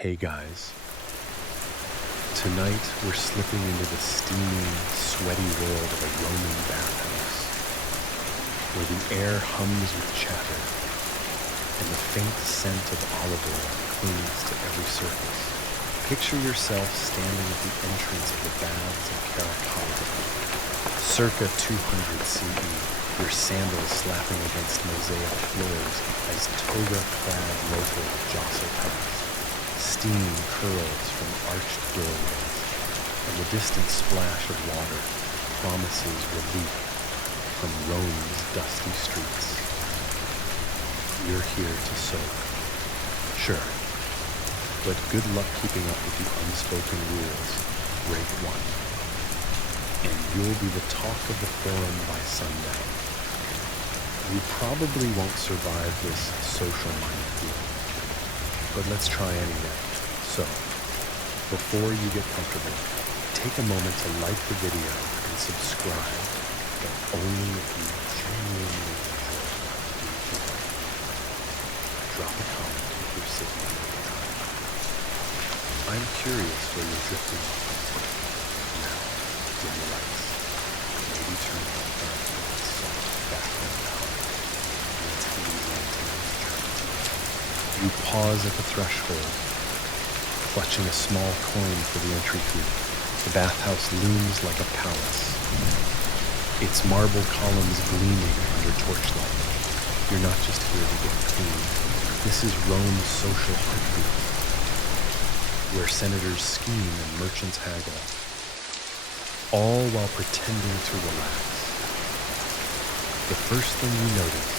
Hey guys, tonight we're slipping into the steamy, sweaty world of a Roman bathhouse, where the air hums with chatter and the faint scent of olive oil clings to every surface. Picture yourself standing at the entrance of the baths of Caracalla, circa 200 CE, your sandals slapping against mosaic floors as toga-clad locals jostle past. Steam curls from arched doorways, and the distant splash of water promises relief from Rome's dusty streets. You're here to soak, sure, but good luck keeping up with the unspoken rules. Break one, and you'll be the talk of the forum by sundown. You probably won't survive this social minefield, but let's try anyway. So, before you get comfortable, take a moment to like the video and subscribe, but only if you genuinely enjoy. Drop a comment if you're sitting on the time. I'm curious where you're drifting off into. Now, dim the lights, maybe turn on the fan with its soft background power. Let's ease into this journey. You pause at the threshold, clutching a small coin for the entry fee. The bathhouse looms like a palace, its marble columns gleaming under torchlight. You're not just here to get clean. This is Rome's social heartbeat, where senators scheme and merchants haggle, all while pretending to relax. The first thing you notice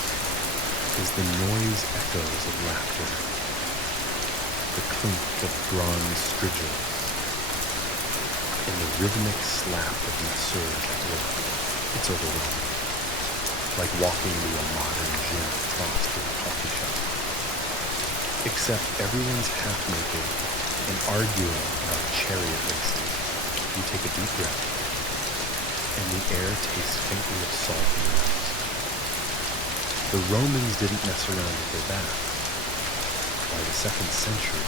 is the noise echoes of laughter, the clink of bronze strigils, and the rhythmic slap of massage at work. It's overwhelming, like walking into a modern gym crossed with a coffee shop. Except everyone's half naked and arguing about chariot races. You take a deep breath, and the air tastes faintly of salt in your mouth. The Romans didn't mess around with their baths. By the 2nd century,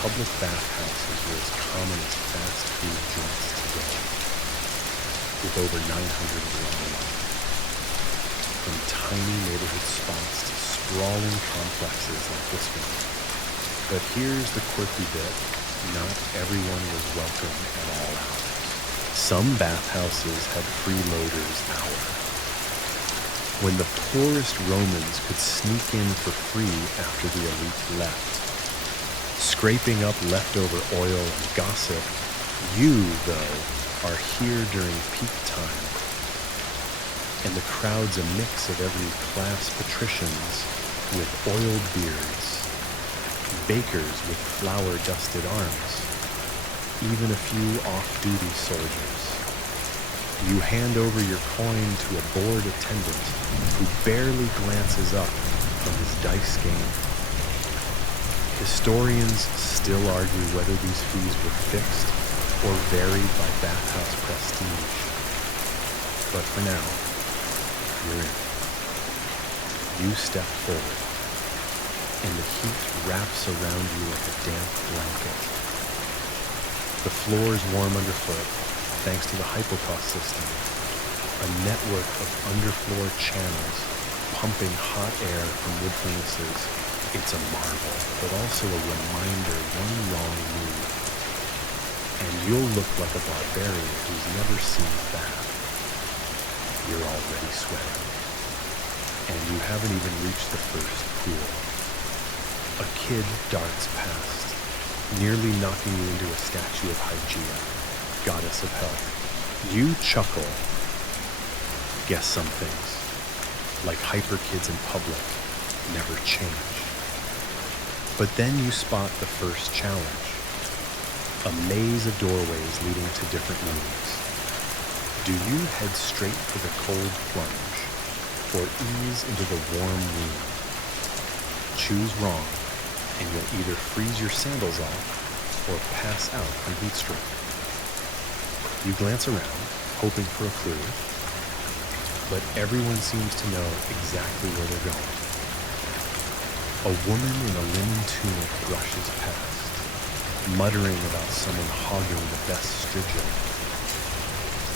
public bathhouses were as common as fast food joints today, with over 900 around the world. From tiny neighborhood spots to sprawling complexes like this one. But here's the quirky bit: not everyone was welcome at all hours. Some bathhouses had freeloaders hour, when the poorest Romans could sneak in for free after the elite left. Scraping up leftover oil and gossip, you, though, are here during peak time. And the crowd's a mix of every class: patricians with oiled beards, bakers with flour-dusted arms, even a few off-duty soldiers. You hand over your coin to a bored attendant who barely glances up from his dice game. Historians still argue whether these fees were fixed or varied by bathhouse prestige. But for now, you're in. You step forward, and the heat wraps around you like a damp blanket. The floor is warm underfoot, thanks to the hypocaust system, a network of underfloor channels pumping hot air from wood furnaces. It's a marvel, but also a reminder: one wrong move, and you'll look like a barbarian who's never seen a bath. You're already sweating, and you haven't even reached the first pool. A kid darts past, nearly knocking you into a statue of Hygeia, goddess of health. You chuckle. Guess some things, like hyper kids in public, never change. But then you spot the first challenge, a maze of doorways leading to different rooms. Do you head straight for the cold plunge, or ease into the warm room? Choose wrong, and you'll either freeze your sandals off or pass out from heat stroke. You glance around, hoping for a clue, but everyone seems to know exactly where they're going. A woman in a linen tunic brushes past, muttering about someone hogging the best strigil.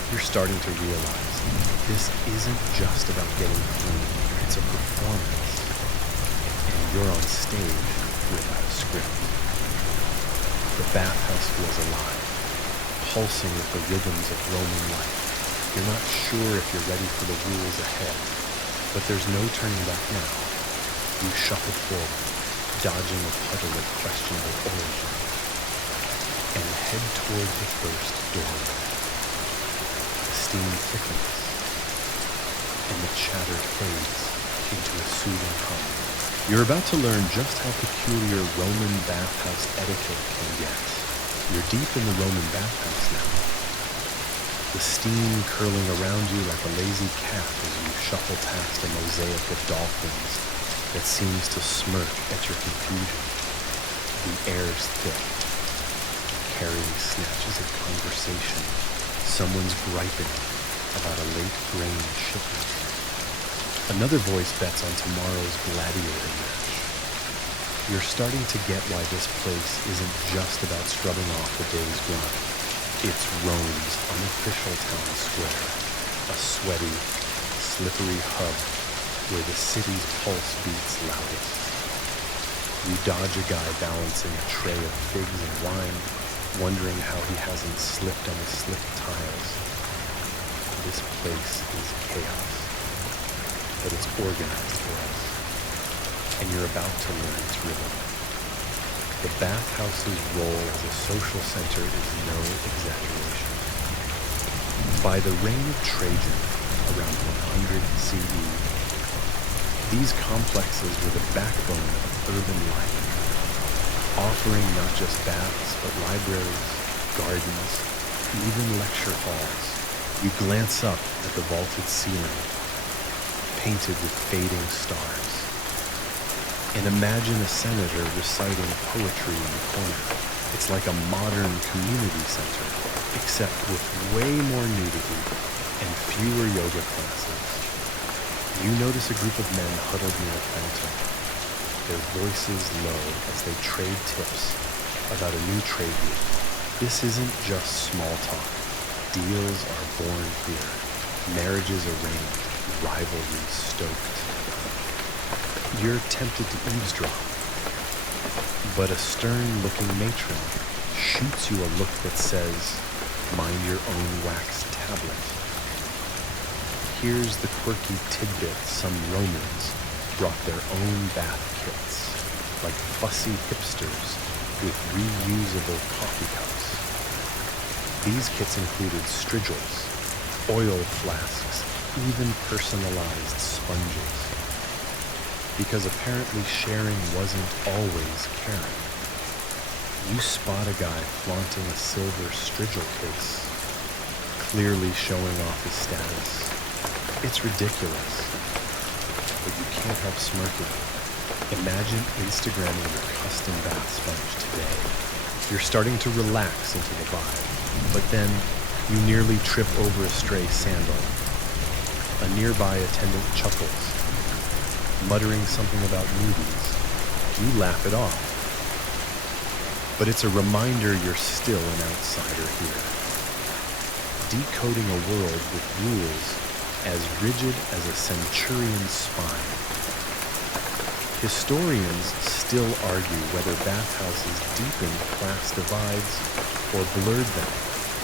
You're starting to realize this isn't just about getting clean, it's a performance. And you're on stage without a script. The bathhouse feels alive, pulsing with the rhythms of Roman life. You're not sure if you're ready for the rules ahead, but there's no turning back now. You shuffle forward, dodging a puddle of questionable origin, and head toward the first doorway. The steam thickens, and the chatter fades into a soothing hum. You're about to learn just how peculiar Roman bathhouse etiquette can get. You're deep in the Roman bathhouse now, the steam curling around you like a lazy cat as you shuffle past a mosaic of dolphins that seems to smirk at your confusion. The air's thick, carrying snatches of conversation. Someone's griping about a late grain shipment. Another voice bets on tomorrow's gladiator match. You're starting to get why this place isn't just about scrubbing off the day's grind. It's Rome's unofficial town square, a sweaty, slippery hub where the city's pulse beats loudest. You dodge a guy balancing a tray of figs and wine, wondering how he hasn't slipped on the slick tiles. This place is chaos, but it's organized for us, and you're about to learn its rhythm. The bathhouse's role as a social center is no exaggeration. By the reign of Trajan, around 100 CE, these complexes were the backbone of urban life, offering not just baths, but libraries, gardens, even lecture halls. You glance up at the vaulted ceiling, painted with fading stars, and imagine a senator reciting poetry in the corner. It's like a modern community center, except with way more nudity and fewer yoga classes. You notice a group of men huddled near a fountain, their voices low as they trade tips about a new trade route. This isn't just small talk. Deals are born here, marriages arranged, rivalries stoked. You're tempted to eavesdrop, but a stern-looking matron shoots you a look that says, "Mind your own wax tablet." Here's the quirky tidbit: some Romans brought their own bath kits, like fussy hipsters with reusable coffee cups. These kits included strigils, oil flasks, even personalized sponges. Because apparently sharing wasn't always caring. You spot a guy flaunting a silver strigil case, clearly showing off his status. It's ridiculous, but you can't help smirking. Imagine Instagramming your custom bath sponge today. You're starting to relax into the vibe, but then you nearly trip over a stray sandal. A nearby attendant chuckles, muttering something about newbies. You laugh it off, but it's a reminder you're still an outsider here, decoding a world with rules as rigid as a centurion's spine. Historians still argue whether bathhouses deepened class divides or blurred them.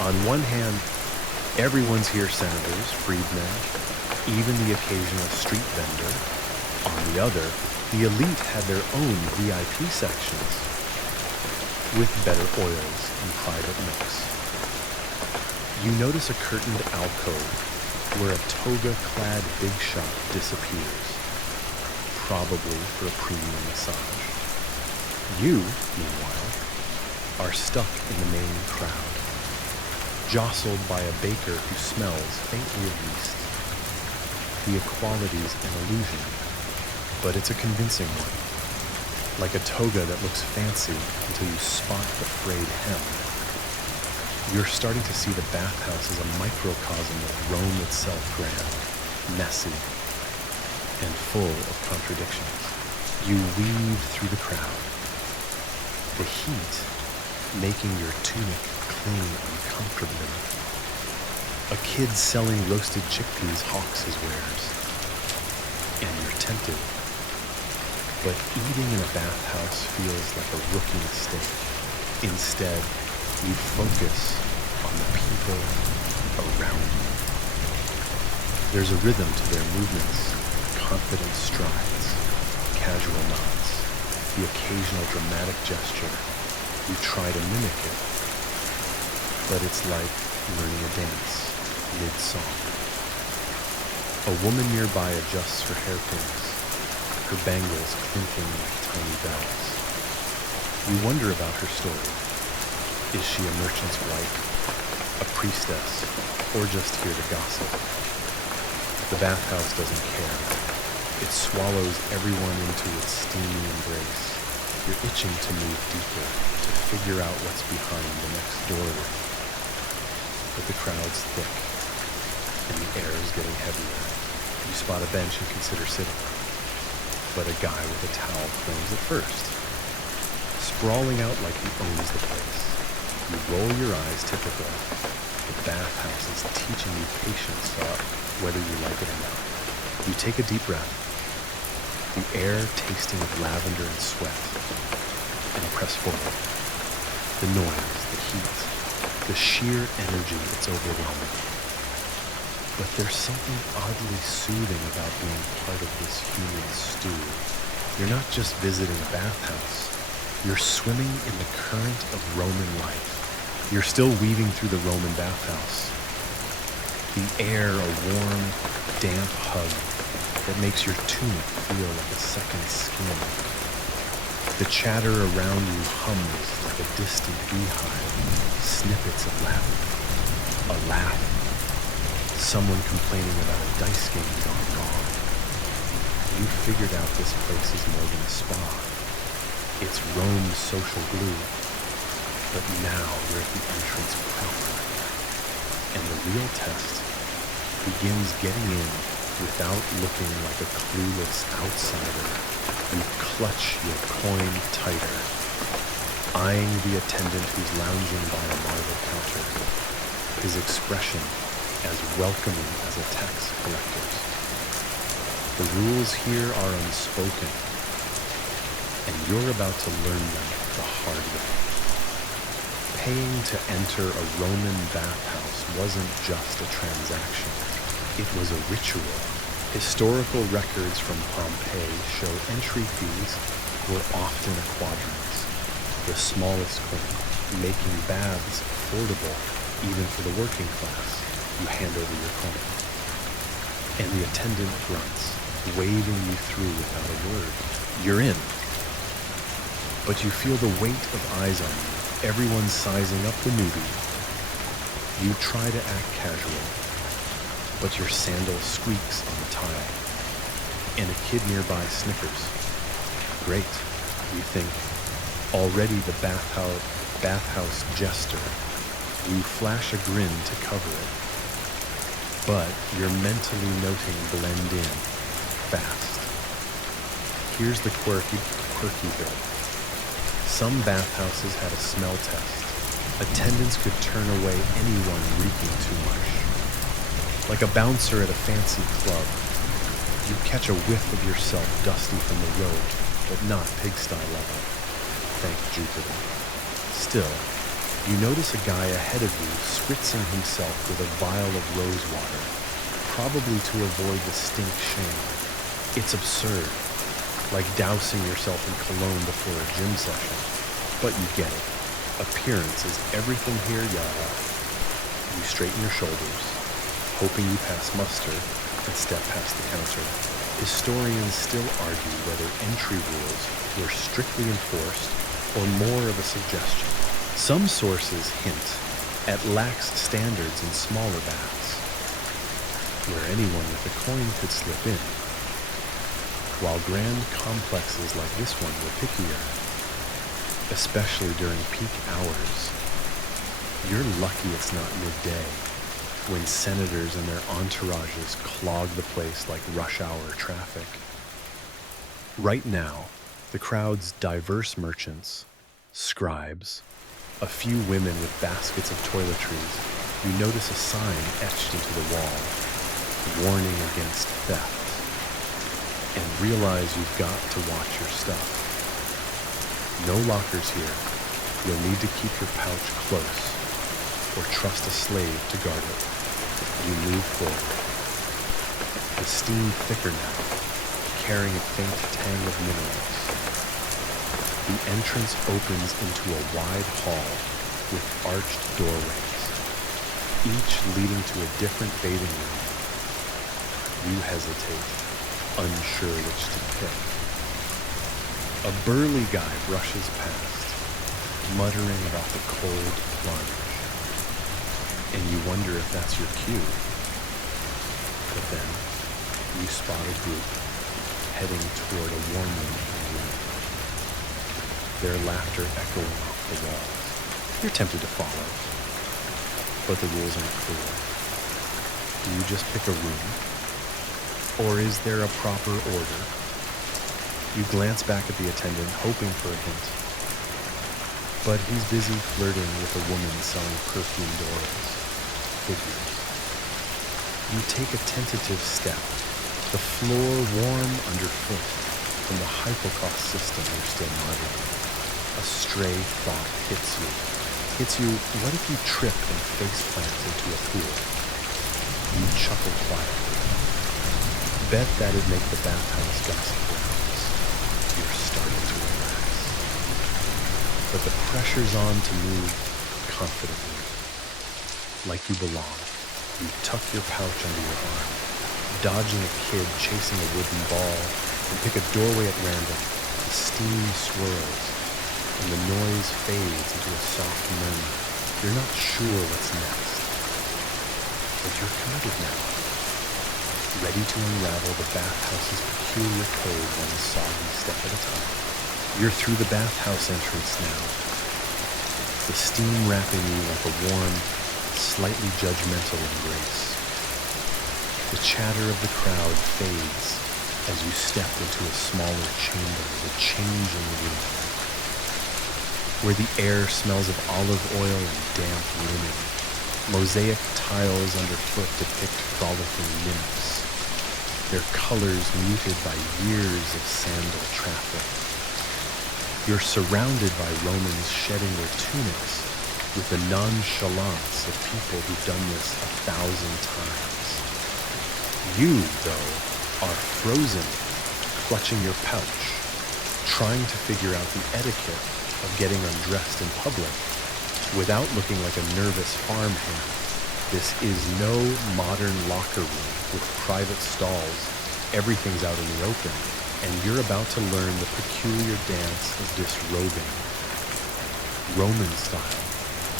On one hand, everyone's here: senators, freedmen, even the occasional street vendor. On the other, the elite had their own VIP sections, with better oils and private nooks. You notice a curtained alcove where a toga-clad big shot disappears, probably for a premium massage. You, meanwhile, are stuck in the main crowd, jostled by a baker who smells faintly of yeast. The equality's an illusion, but it's a convincing one, like a toga that looks fancy until you spot the frayed hem. You're starting to see the bathhouse as a microcosm of Rome itself: grand, messy, and full of contradictions. You weave through the crowd, the heat making your tunic cling uncomfortably. A kid selling roasted chickpeas hawks his wares, and you're tempted. But eating in a bathhouse feels like a rookie mistake. Instead, you focus on the people around you. There's a rhythm to their movements, confident strides, casual nods, the occasional dramatic gesture. You try to mimic it, but it's like learning a dance mid-song. A woman nearby adjusts her hairpins, her bangles clinking like tiny bells. You wonder about her story. Is she a merchant's wife, a priestess, or just here to gossip? The bathhouse doesn't care. It swallows everyone into its steamy embrace. You're itching to move deeper, to figure out what's behind the next doorway. But the crowd's thick, and the air is getting heavier. You spot a bench and consider sitting, but a guy with a towel claims it first, sprawling out like he owns the place. You roll your eyes typical. The bathhouse is teaching you patience, whether you like it or not. You take a deep breath, the air tasting of lavender and sweat, and press forward. The noise, the heat, the sheer energy, it's overwhelming. But there's something oddly soothing about being part of this human stew. You're not just visiting a bathhouse. You're swimming in the current of Roman life. You're still weaving through the Roman bathhouse. The air, a warm, damp hug that makes your tunic feel like a second skin. The chatter around you hums like a distant beehive, snippets of laughter, a laugh, someone complaining about a dice game gone wrong. You figured out this place is more than a spa. It's Rome's social glue. But now you're at the entrance proper. And the real test begins getting in without looking like a clueless outsider. You clutch your coin tighter, eyeing the attendant who's lounging by a marble counter, his expression as welcoming as a tax collector's. The rules here are unspoken, and you're about to learn them the hard way. Paying to enter a Roman bathhouse wasn't just a transaction. It was a ritual. Historical records from Pompeii show entry fees were often a quadrans, the smallest coin, making baths affordable even for the working class. You hand over your coin, and the attendant grunts, waving you through without a word. You're in. But you feel the weight of eyes on you. Everyone's sizing up the newbie. You try to act casual, but your sandal squeaks on the tile, and a kid nearby snickers. Great, you think. Already the bathhouse jester. You flash a grin to cover it, but you're mentally noting blend in fast. Here's the quirky bit. Some bathhouses had a smell test. Attendants could turn away anyone reeking too much. Like a bouncer at a fancy club, you catch a whiff of yourself dusty from the road, but not pigsty level. Thank Jupiter. Still, you notice a guy ahead of you spritzing himself with a vial of rose water, probably to avoid the stink shame. It's absurd, like dousing yourself in cologne before a gym session. But you get it. Appearance is everything here, yada. You straighten your shoulders, hoping you pass muster and step past the counter. Historians still argue whether entry rules were strictly enforced or more of a suggestion. Some sources hint at lax standards in smaller baths, where anyone with a coin could slip in, while grand complexes like this one were pickier, especially during peak hours. You're lucky it's not midday, when senators and their entourages clog the place like rush hour traffic. Right now, the crowd's diverse merchants, scribes, a few women with baskets of toiletries, you notice a sign etched into the wall, warning against theft, and realize you've got to watch your stuff. No lockers here. You'll need to keep your pouch close or trust a slave to guard it. You move forward. The steam thicker now, carrying a faint tang of minerals. The entrance opens into a wide hall with arched doorways, each leading to a different bathing room. You hesitate, unsure which to pick. A burly guy brushes past, muttering about the cold plunge, and you wonder if that's your cue. But then, you spot a group heading toward a warmly lit room, their laughter echoing off the walls. You're tempted to follow, but the rules aren't clear. Do you just pick a room? Or is there a proper order? You glance back at the attendant, hoping for a hint. But he's busy flirting with a woman selling perfumed oils, figures. You take a tentative step, the floor warm underfoot from the hypocaust system you're still monitoring. A stray thought hits you, what if you trip and faceplant into a pool? You chuckle quietly. Bet that'd make the bathhouse gossip rounds. You're starting to relax. But the pressure's on to move confidently. Like you belong, you tuck your pouch under your arm, dodging a kid chasing a wooden ball, and pick a doorway at random. The steam swirls, and the noise fades into a soft murmur. You're not sure what's next, but you're committed now, ready to unravel the bathhouse's peculiar code one soggy step at a time. You're through the bathhouse entrance now, the steam wrapping you like a warm, slightly judgmental embrace. The chatter of the crowd fades as you step into a smaller chamber, the changing room, where the air smells of olive oil and damp linen. Mosaic tiles underfoot depict frolicking nymphs, their colors muted by years of sandal traffic. You're surrounded by Romans shedding their tunics with the nonchalance of people who've done this 1,000 times. You, though, are frozen, clutching your pouch, trying to figure out the etiquette of getting undressed in public without looking like a nervous farmhand. This is no modern locker room with private stalls. Everything's out in the open, and you're about to learn the peculiar dance of disrobing. Roman style,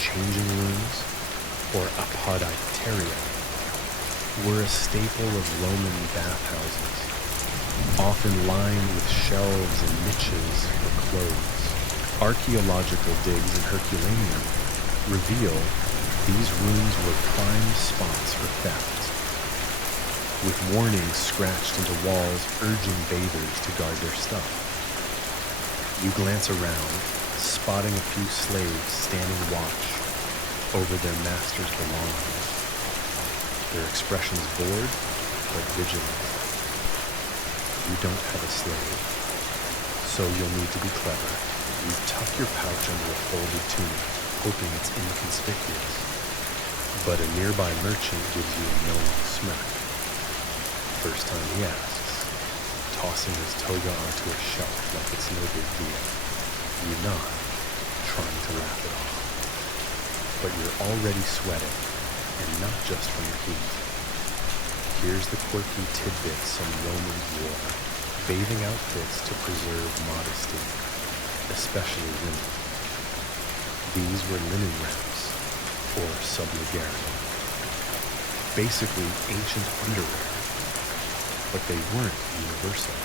changing rooms, or apodicteria, were a staple of Roman bathhouses, often lined with shelves and niches for clothes. Archaeological digs in Herculaneum reveal these rooms were prime spots for theft, with warnings scratched into walls urging bathers to guard their stuff. You glance around, spotting a few slaves standing watch over their master's belongings, their expressions bored but vigilant. You don't have a slave, so you'll need to be clever. You tuck your pouch under a folded tunic, hoping it's inconspicuous, but a nearby merchant gives you a knowing smirk. First time he asks, tossing his toga onto a shelf like it's no big deal. You nod, trying to laugh it off. But you're already sweating, and not just from the heat. Here's the quirky tidbit some Romans wore: bathing outfits to preserve modesty, especially women. These were linen wraps, or subligarium, basically ancient underwear, but they weren't universal.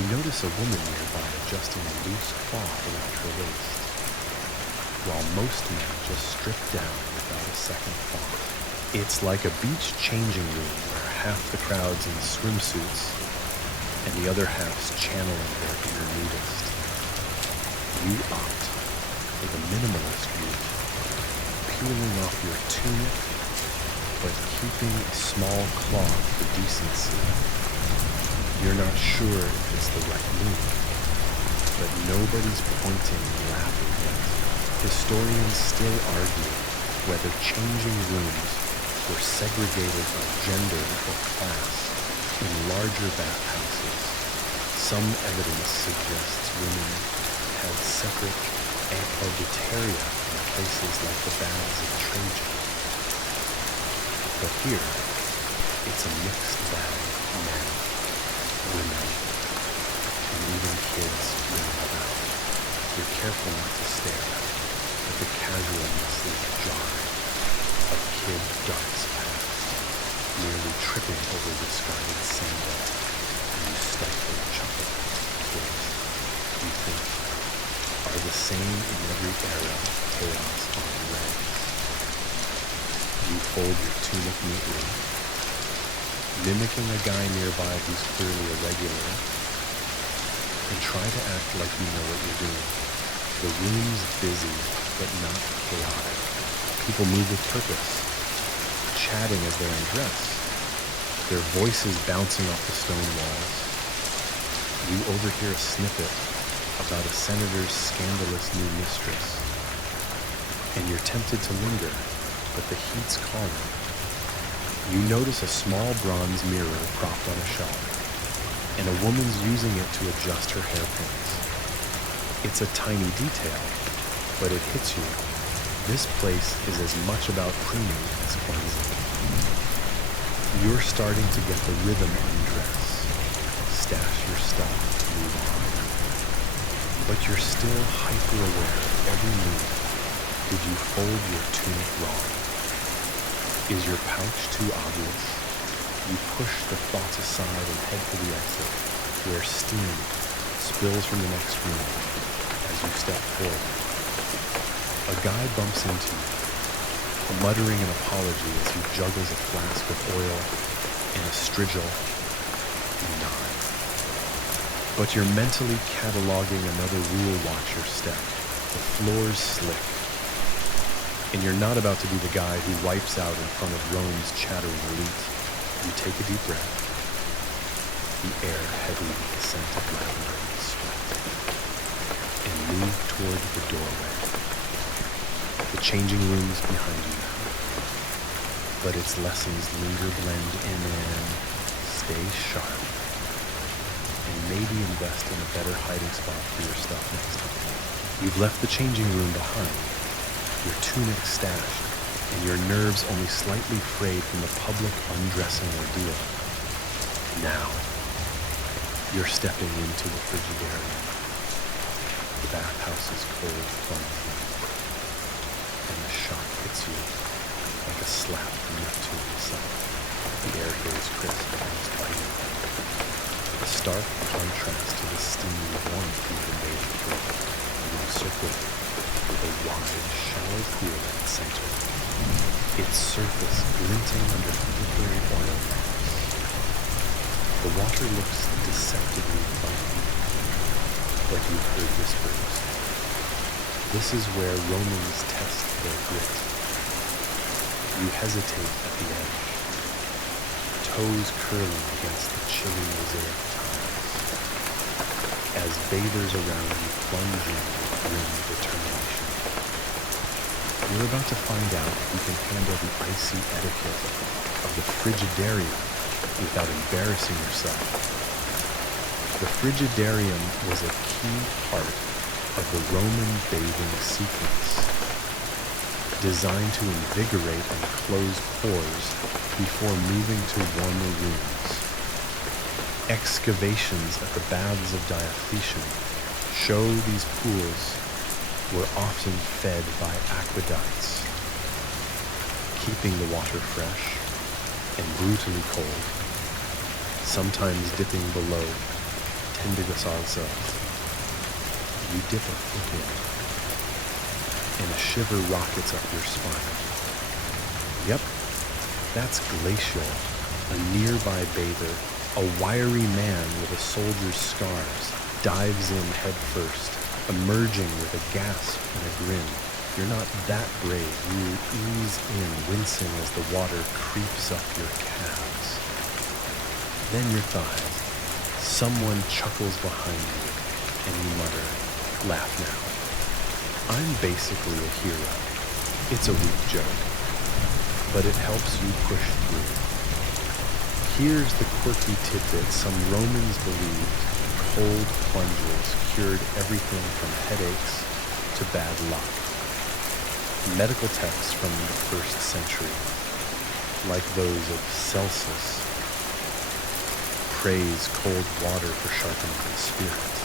You notice a woman nearby adjusting a loose cloth around her waist, while most men just strip down without a second thought. It's like a beach changing room where half the crowd's in swimsuits and the other halves channeling their inner nudist. You opt for the minimalist route, peeling off your tunic, but keeping a small cloth for decency. You're not sure if it's the right move, but nobody's pointing and laughing yet. Historians still argue whether changing rooms were segregated by gender or class. In larger bathhouses, some evidence suggests women had separate amphiboteria in places like the baths of Trajan. But here, it's a mixed bag of men, women, and even kids running about. You're careful not to stare, but the casualness is jarring. A kid darts past, nearly tripping over discarded sandal, and you stifle a chuckle. Kids, you think, are the same in every era of chaos on rags. You fold your tunic neatly, mimicking a guy nearby who's clearly irregular, and try to act like you know what you're doing. The room's busy, but not chaotic. People move with purpose, chatting as they're undressed, their voices bouncing off the stone walls. You overhear a snippet about a senator's scandalous new mistress, and you're tempted to linger, but the heat's calling. You notice a small bronze mirror propped on a shelf, and a woman's using it to adjust her hairpins. It's a tiny detail, but it hits you. This place is as much about preening as cleansing. You're starting to get the rhythm undress. Stash your stuff, move on. But you're still hyper-aware of every move. Did you fold your tunic wrong? Is your pouch too obvious? You push the thoughts aside and head for the exit, where steam spills from the next room as you step forward. A guy bumps into you, muttering an apology as he juggles a flask of oil and a strigil. You nod. But you're mentally cataloging another rule watcher step. The floor's slick. And you're not about to be the guy who wipes out in front of Rome's chattering elite. You take a deep breath, the air heavy with the scent of lavender and sweat, and move toward the doorway. The changing room's behind you now, but its lessons linger, blend in, and stay sharp. And maybe invest in a better hiding spot for your stuff next time. You've left the changing room behind, your tunic stashed, and your nerves only slightly frayed from the public undressing ordeal. Now, you're stepping into the frigidarium. The bathhouse is cold from within, and the shock hits you like a slap from Neptune himself. The air here is crisp and it's biting. A stark contrast to the steamy warmth you've been bathing through, and then circulating with a wide, shallow pool at its center, its surface glinting under flickering oil lamps. The water looks deceptively fine, but you've heard whispers. This is where Romans test their grit. You hesitate at the edge, toes curling against the chilly mosaic tiles, as bathers around you plunge in with grim determination. You're about to find out if you can handle the icy etiquette of the frigidarium without embarrassing yourself. The frigidarium was a key part of the Roman bathing sequence, designed to invigorate and close pores before moving to warmer rooms. Excavations at the baths of Diocletian show these pools were often fed by aqueducts, keeping the water fresh and brutally cold, sometimes dipping below 10 degrees Celsius. You dip a foot in, and a shiver rockets up your spine. Yep, that's glacial. A nearby bather A wiry man with a soldier's scars dives in head first, emerging with a gasp and a grin. You're not that brave. You ease in, wincing as the water creeps up your calves. Then your thighs. Someone chuckles behind you, and you mutter, "Laugh now." I'm basically a hero. It's a weak joke, but it helps you push through. Here's the quirky tidbit. Some Romans believed cold plunges cured everything from headaches to bad luck. Medical texts from the 1st century, like those of Celsus, praise cold water for sharpening the spirit.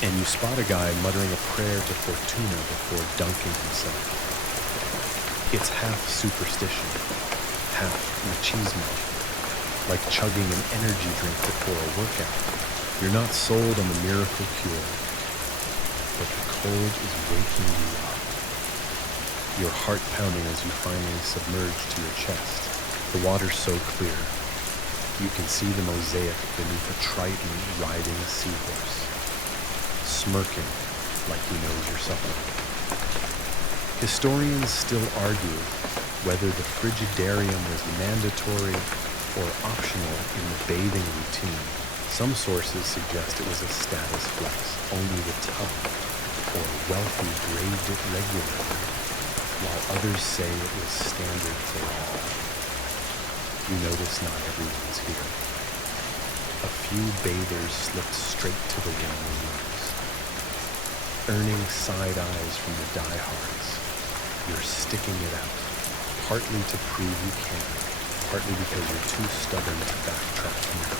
And you spot a guy muttering a prayer to Fortuna before dunking himself. It's half superstition, half machismo, like chugging an energy drink before a workout. You're not sold on the miracle cure, but the cold is waking you up. Your heart pounding as you finally submerge to your chest. The water's so clear, you can see the mosaic beneath a triton riding a seahorse, smirking like he knows you're suffering. Historians still argue whether the frigidarium was mandatory or optional in the bathing routine. Some sources suggest it was a status flex. Only the tough or wealthy braved it regularly, while others say it was standard for all. You notice not everyone's here. A few bathers slipped straight to the warm rooms, earning side eyes from the diehards. You're sticking it out, partly to prove you can, partly because you're too stubborn to backtrack now.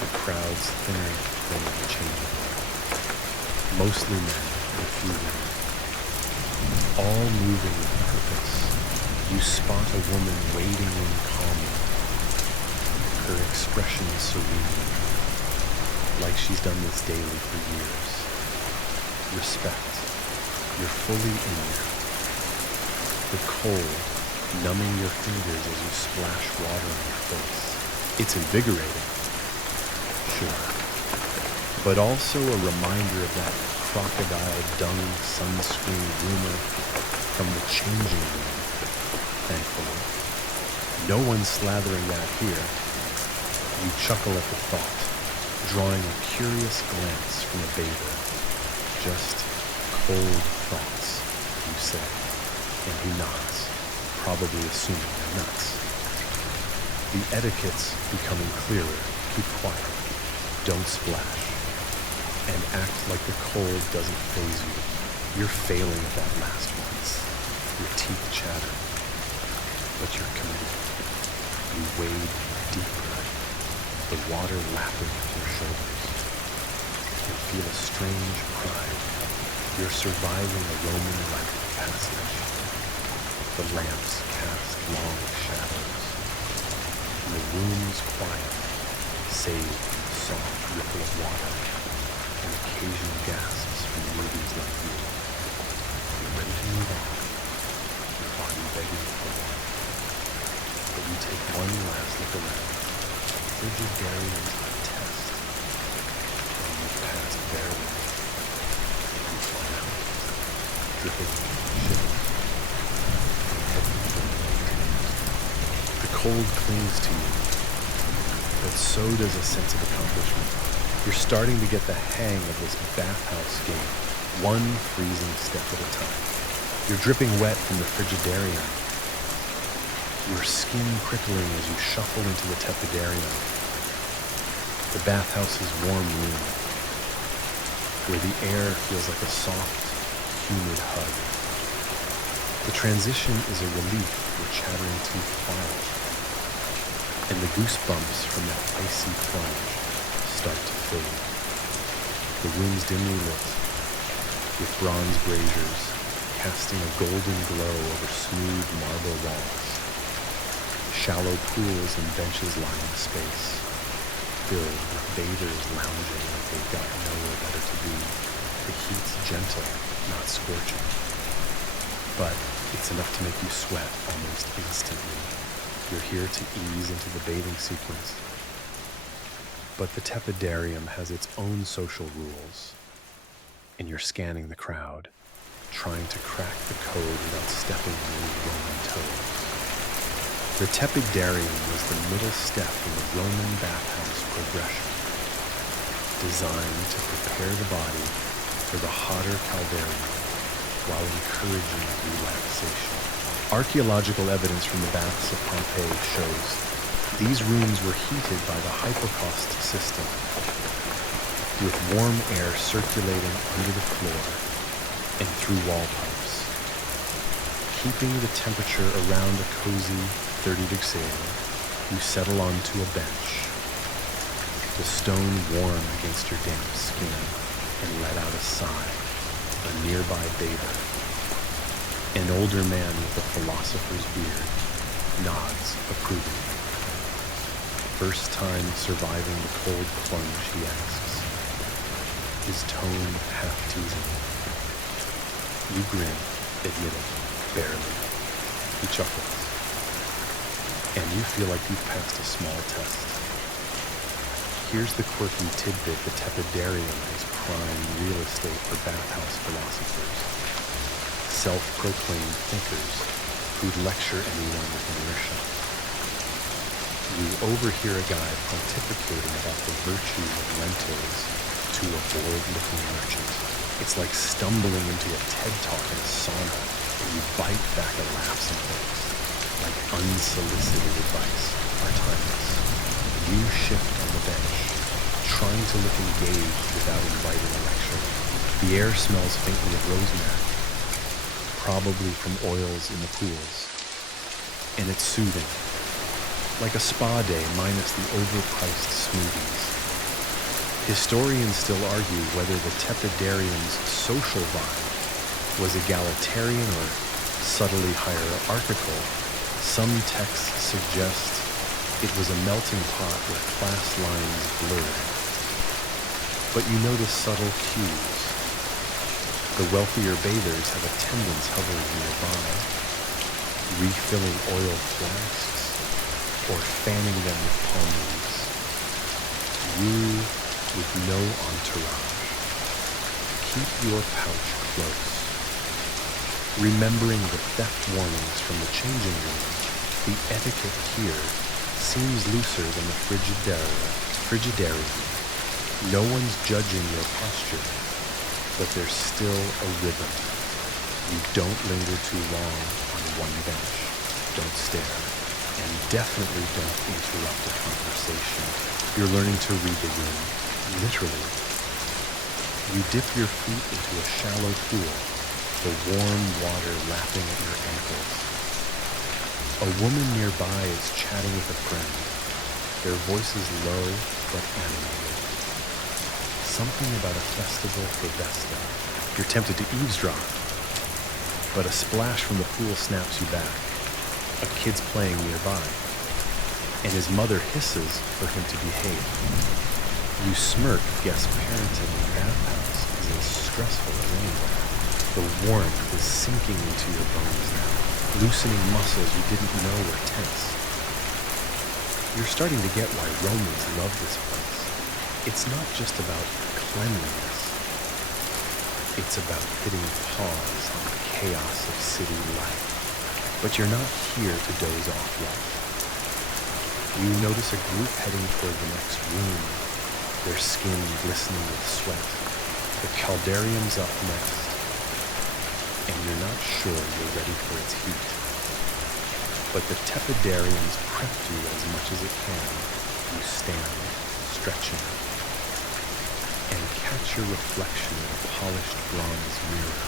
The crowd's thinner than the changing room. Mostly men and a few women, all moving with purpose. You spot a woman wading in calmly, her expression serene, like she's done this daily for years. Respect. You're fully in now. The cold numbing your fingers as you splash water on your face. It's invigorating, sure, but also a reminder of that crocodile dung sunscreen rumor from the changing room, thankfully. No one's slathering that here. You chuckle at the thought, drawing a curious glance from a bather. Just cold thoughts, you say, and he nods, probably assuming they're nuts. The etiquette's becoming clearer. Keep quiet, don't splash, and act like the cold doesn't faze you. You're failing at that last once, your teeth chatter, but you're committed. You wade deeper, the water lapping at your shoulders. You feel a strange pride. You're surviving a Roman rite of passage. The lamps cast long shadows. And the room's quiet, save the soft ripple of water and occasional gasps from newbies like you. You're ready to move on, your body begging for more. But you take one last look around. Frigidarium's a test. And you pass barely. You fly out, dripping, shivering, and heading for the dreams. The cold clings to you, but so does a sense of accomplishment. You're starting to get the hang of this bathhouse game, one freezing step at a time. You're dripping wet from the frigidarium, your skin prickling as you shuffle into the tepidarium, the bathhouse's warm room, where the air feels like a soft, humid hug. The transition is a relief your chattering teeth file, and the goosebumps from that icy plunge start to fade. The room's dimly lit, with bronze braziers casting a golden glow over smooth marble walls. Shallow pools and benches line the space, filled with bathers lounging like they've got nowhere better to be. The heat's gentle, not scorching, but it's enough to make you sweat almost instantly. You're here to ease into the bathing sequence. But the tepidarium has its own social rules, and you're scanning the crowd, trying to crack the code without stepping on any Roman toes. The tepidarium was the middle step in the Roman bathhouse progression, designed to prepare the body for the hotter caldarium while encouraging relaxation. Archaeological evidence from the baths of Pompeii shows these rooms were heated by the hypocaust system, with warm air circulating under the floor and through wall pipes, keeping the temperature around a cozy 30 degrees. You settle onto a bench, the stone warm against your damp skin, and let out a sigh. A nearby bather, an older man with a philosopher's beard, nods approvingly. First time surviving the cold plunge, he asks, his tone half teasing. You grin, admittedly, barely. He chuckles, and you feel like you've passed a small test. Here's the quirky tidbit: the tepidarium is prime real estate for bathhouse philosophers, self-proclaimed thinkers who'd lecture anyone with an earshot. You overhear a guy pontificating about the virtues of lentils to a bored-looking merchant. It's like stumbling into a TED Talk in a sauna, and you bite back a laugh sometimes, like unsolicited advice are timeless. You shift on the bench, trying to look engaged without inviting a lecture. The air smells faintly of rosemary, probably from oils in the pools, and it's soothing, like a spa day minus the overpriced smoothies. Historians still argue whether the tepidarium's social vibe was egalitarian or subtly hierarchical. Some texts suggest it was a melting pot with class lines blurred. But you notice subtle cues. The wealthier bathers have attendants hovering nearby, refilling oil flasks or fanning them with palm leaves. You, with no entourage, keep your pouch close, remembering the theft warnings from the changing room. The etiquette here seems looser than the frigidarium. No one's judging your posture, but there's still a rhythm. You don't linger too long on one bench, don't stare, and definitely don't interrupt a conversation. You're learning to read the room, literally. You dip your feet into a shallow pool, the warm water lapping at your ankles. A woman nearby is chatting with a friend, their voices low but animated. Something about a festival for Vesta. You're tempted to eavesdrop, but a splash from the pool snaps you back. A kid's playing nearby, and his mother hisses for him to behave. You smirk, guess parenting in a bathhouse is as stressful as anywhere. The warmth is sinking into your bones now, loosening muscles you didn't know were tense. You're starting to get why Romans love this place. It's not just about cleanliness. It's about hitting pause on the chaos of city life. But you're not here to doze off yet. You notice a group heading toward the next room, their skin glistening with sweat. The caldarium's up next, and you're not sure you're ready for its heat. But the tepidarium's prepped you as much as it can. You stand, stretching, and catch your reflection in a polished bronze mirror.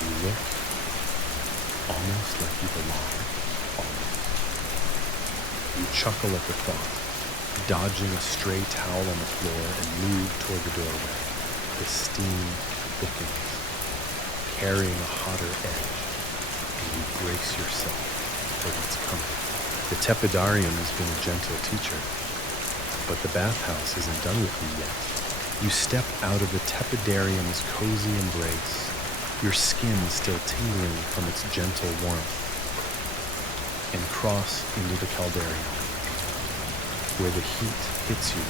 You look almost like you belong, almost. You chuckle at the thought, dodging a stray towel on the floor and move toward the doorway. The steam thickens, carrying a hotter edge, and you brace yourself for what's coming. The tepidarium has been a gentle teacher, but the bathhouse isn't done with you yet. You step out of the tepidarium's cozy embrace, your skin still tingling from its gentle warmth. and cross into the caldarium, where the heat hits you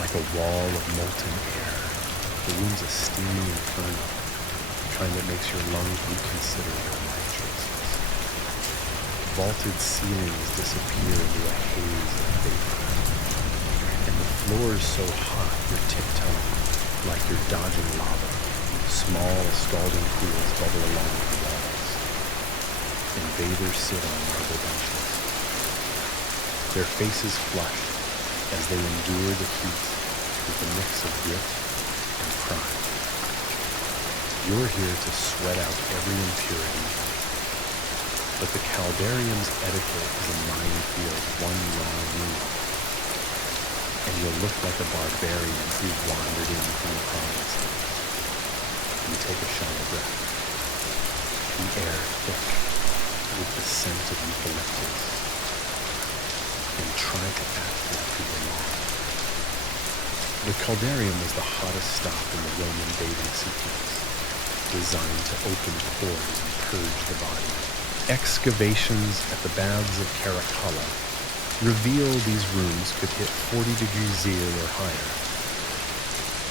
like a wall of molten air. The room's a steamy inferno, trying that makes your lungs reconsider their life choices. Vaulted ceilings disappear into a haze of vapor, and the floor is so hot you're tiptoeing like you're dodging lava. Small, scalding pools bubble along the walls, and bathers sit on marble benches, their faces flushed as they endure the heat with a mix of grit and pride. You're here to sweat out every impurity, but the caldarium's etiquette is a minefield, one long move, and you'll look like a barbarian who wandered in from the provinces. You take a shallow breath, the air thick with the scent of eucalyptus, and try to act like you belong. The caldarium was the hottest stop in the Roman bathing sequence, designed to open pores and purge the body. Excavations at the baths of Caracalla reveal these rooms could hit 40 degrees Z or higher,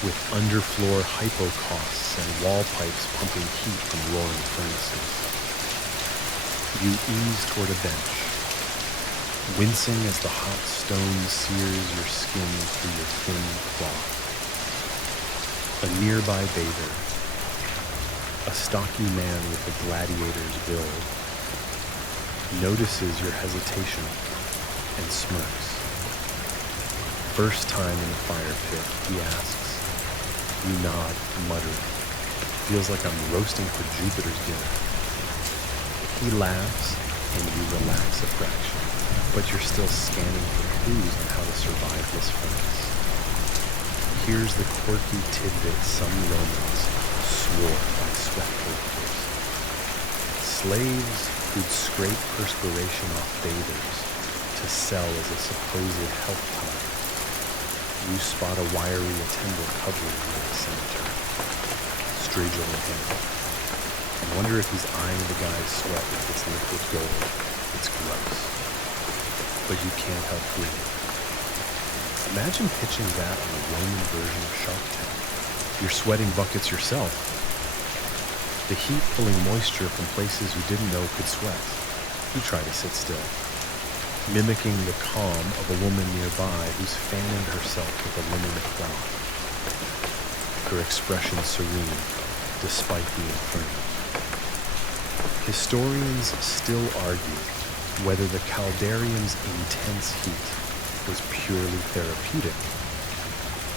with underfloor hypocausts and wall pipes pumping heat from roaring furnaces. You ease toward a bench, wincing as the hot stone sears your skin through your thin cloth. A nearby bather, a stocky man with a gladiator's build, notices your hesitation and smirks. First time in the fire pit, he asks. You nod, muttering. Feels like I'm roasting for Jupiter's dinner. He laughs, and you relax a fraction, but you're still scanning for clues on how to survive this furnace. Here's the quirky tidbit some Romans swore by sweat collectors. Slaves who'd scrape perspiration off bathers to sell as a supposed health tonic. You spot a wiry attendant hovering near the cemetery, strigil in hand, and wonder if he's eyeing the guy's sweat with its liquid gold. It's gross, but you can't help grinning. Imagine pitching that on a Roman version of Shark Tank. You're sweating buckets yourself. The heat pulling moisture from places you didn't know could sweat. You try to sit still, mimicking the calm of a woman nearby who's fanning herself with a linen cloth, her expression serene despite the inferno. Historians still argue whether the caldarium's intense heat was purely therapeutic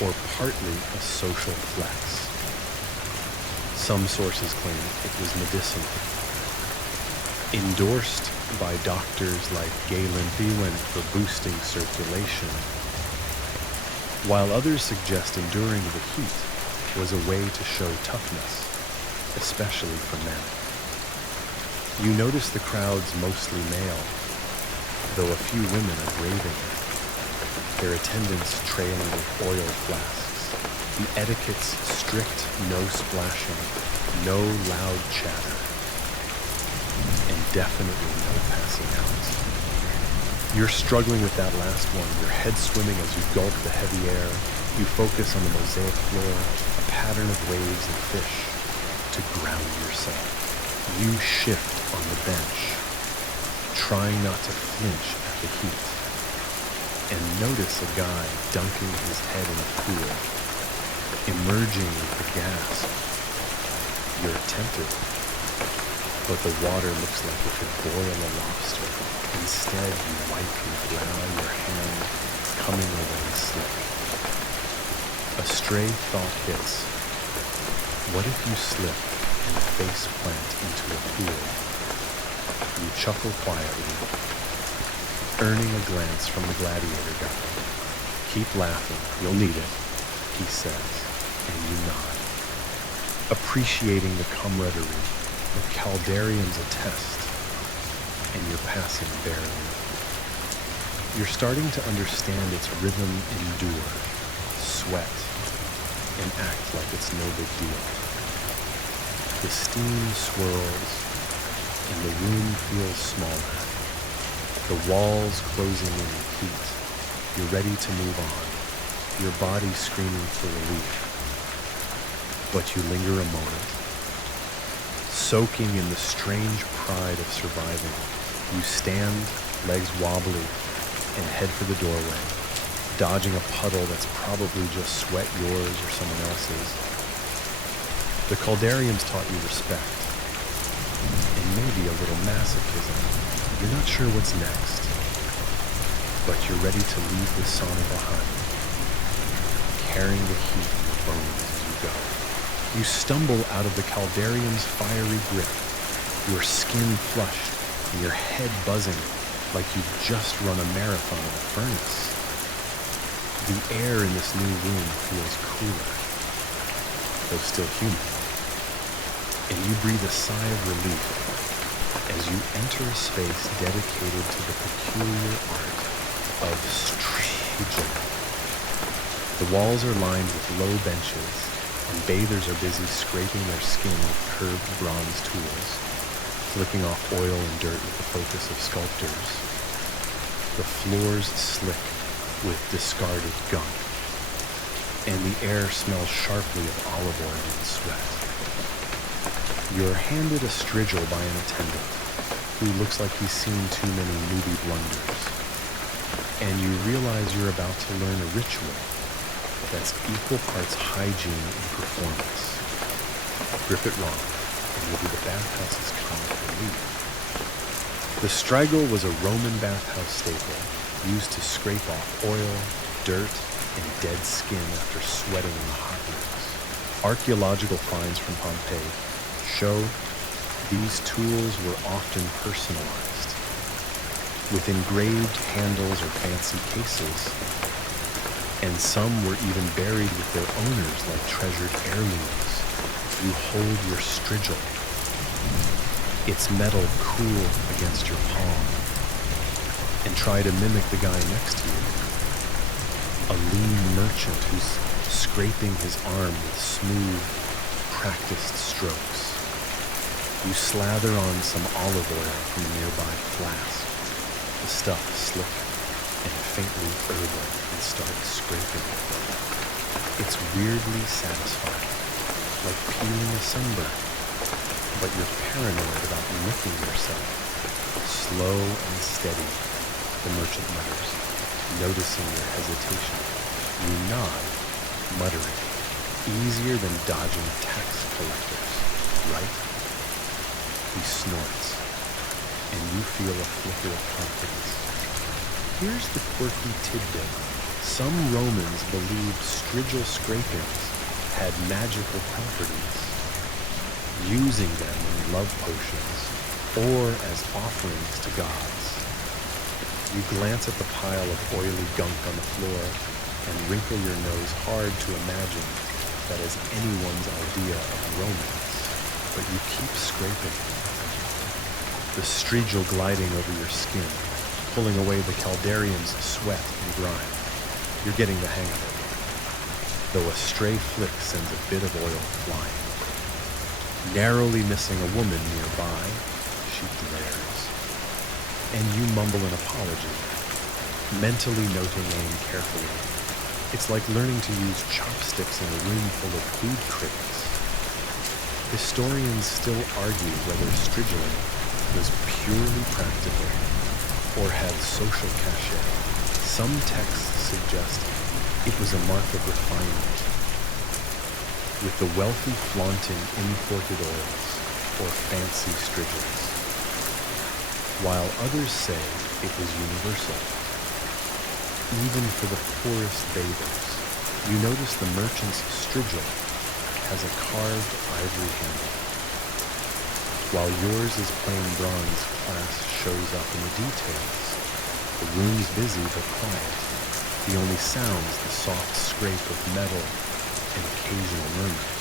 or partly a social flex. Some sources claim it was medicinal, endorsed by doctors like Galen Thielen for boosting circulation, while others suggest enduring the heat was a way to show toughness, especially for men. You notice the crowd's mostly male, though a few women are braving it, their attendants trailing with oil flasks, the etiquette's strict no splashing, no loud chatter, and definitely no passing out. You're struggling with that last one, your head swimming as you gulp the heavy air. You focus on the mosaic floor, a pattern of waves and fish, to ground yourself. You shift on the bench, trying not to flinch at the heat, and notice a guy dunking his head in a pool, emerging with a gasp. You're tempted, but the water looks like it could boil a lobster. Instead, you wipe your brow, your hand coming away slick. A stray thought hits. What if you slip and face plant into a pool? You chuckle quietly, earning a glance from the gladiator guy. Keep laughing, you'll need it, he says, and you nod. Appreciating the camaraderie, the caldarium's a test, and you're passing barely. You're starting to understand its rhythm, endure, sweat, and act like it's no big deal. The steam swirls, and the room feels smaller, The walls closing in heat. You're ready to move on, your body screaming for relief. But you linger a moment, soaking in the strange pride of surviving. You stand, legs wobbly, and head for the doorway, dodging a puddle that's probably just sweat, yours or someone else's. The Caldariums taught you respect, and maybe a little masochism. You're not sure what's next, but you're ready to leave the sauna behind, carrying the heat in your bones as you go. You stumble out of the Caldarium's fiery grip, your skin flushed and your head buzzing like you've just run a marathon in a furnace. The air in this new room feels cooler, though still humid, and you breathe a sigh of relief as you enter a space dedicated to the peculiar art of strigil. The walls are lined with low benches, and bathers are busy scraping their skin with curved bronze tools, flicking off oil and dirt with the focus of sculptors. The floors slick with discarded gunk, and the air smells sharply of olive oil and sweat. You're handed a strigil by an attendant who looks like he's seen too many newbie blunders, and you realize you're about to learn a ritual that's equal parts hygiene and performance. Grip it wrong, and you'll be the bathhouse's comic relief. The strigil was a Roman bathhouse staple used to scrape off oil, dirt, and dead skin after sweating in the hot rooms. Archaeological finds from Pompeii show these tools were often personalized, with engraved handles or fancy cases, and some were even buried with their owners like treasured heirlooms. You hold your strigil, its metal cool against your palm, and try to mimic the guy next to you, a lean merchant who's scraping his arm with smooth, practiced strokes. You slather on some olive oil from a nearby flask, the stuff slick and faintly herbal, and start scraping it. It's weirdly satisfying, like peeling a sunburn, but you're paranoid about nicking yourself. Slow and steady, the merchant mutters, noticing your hesitation. You nod, muttering, easier than dodging tax collectors, right? He snorts, and you feel a flicker of confidence. Here's the quirky tidbit. Some Romans believed strigil scrapings had magical properties, using them in love potions or as offerings to gods. You glance at the pile of oily gunk on the floor and wrinkle your nose hard to imagine that is anyone's idea of romance, but you keep scraping. The strigil gliding over your skin, pulling away the Caldarium's sweat and grime. You're getting the hang of it, though a stray flick sends a bit of oil flying. Narrowly missing a woman nearby, she glares, and you mumble an apology, mentally noting aim carefully. It's like learning to use chopsticks in a room full of food critics. Historians still argue whether strigiling was purely practical or had social cachet. Some texts suggest it was a mark of refinement, with the wealthy flaunting imported oils or fancy strigils, while others say it was universal. Even for the poorest bathers, you notice the merchant's strigil has a carved ivory handle. While yours is plain bronze, class shows up in the details. The room's busy but quiet. The only sounds the soft scrape of metal and occasional murmurs.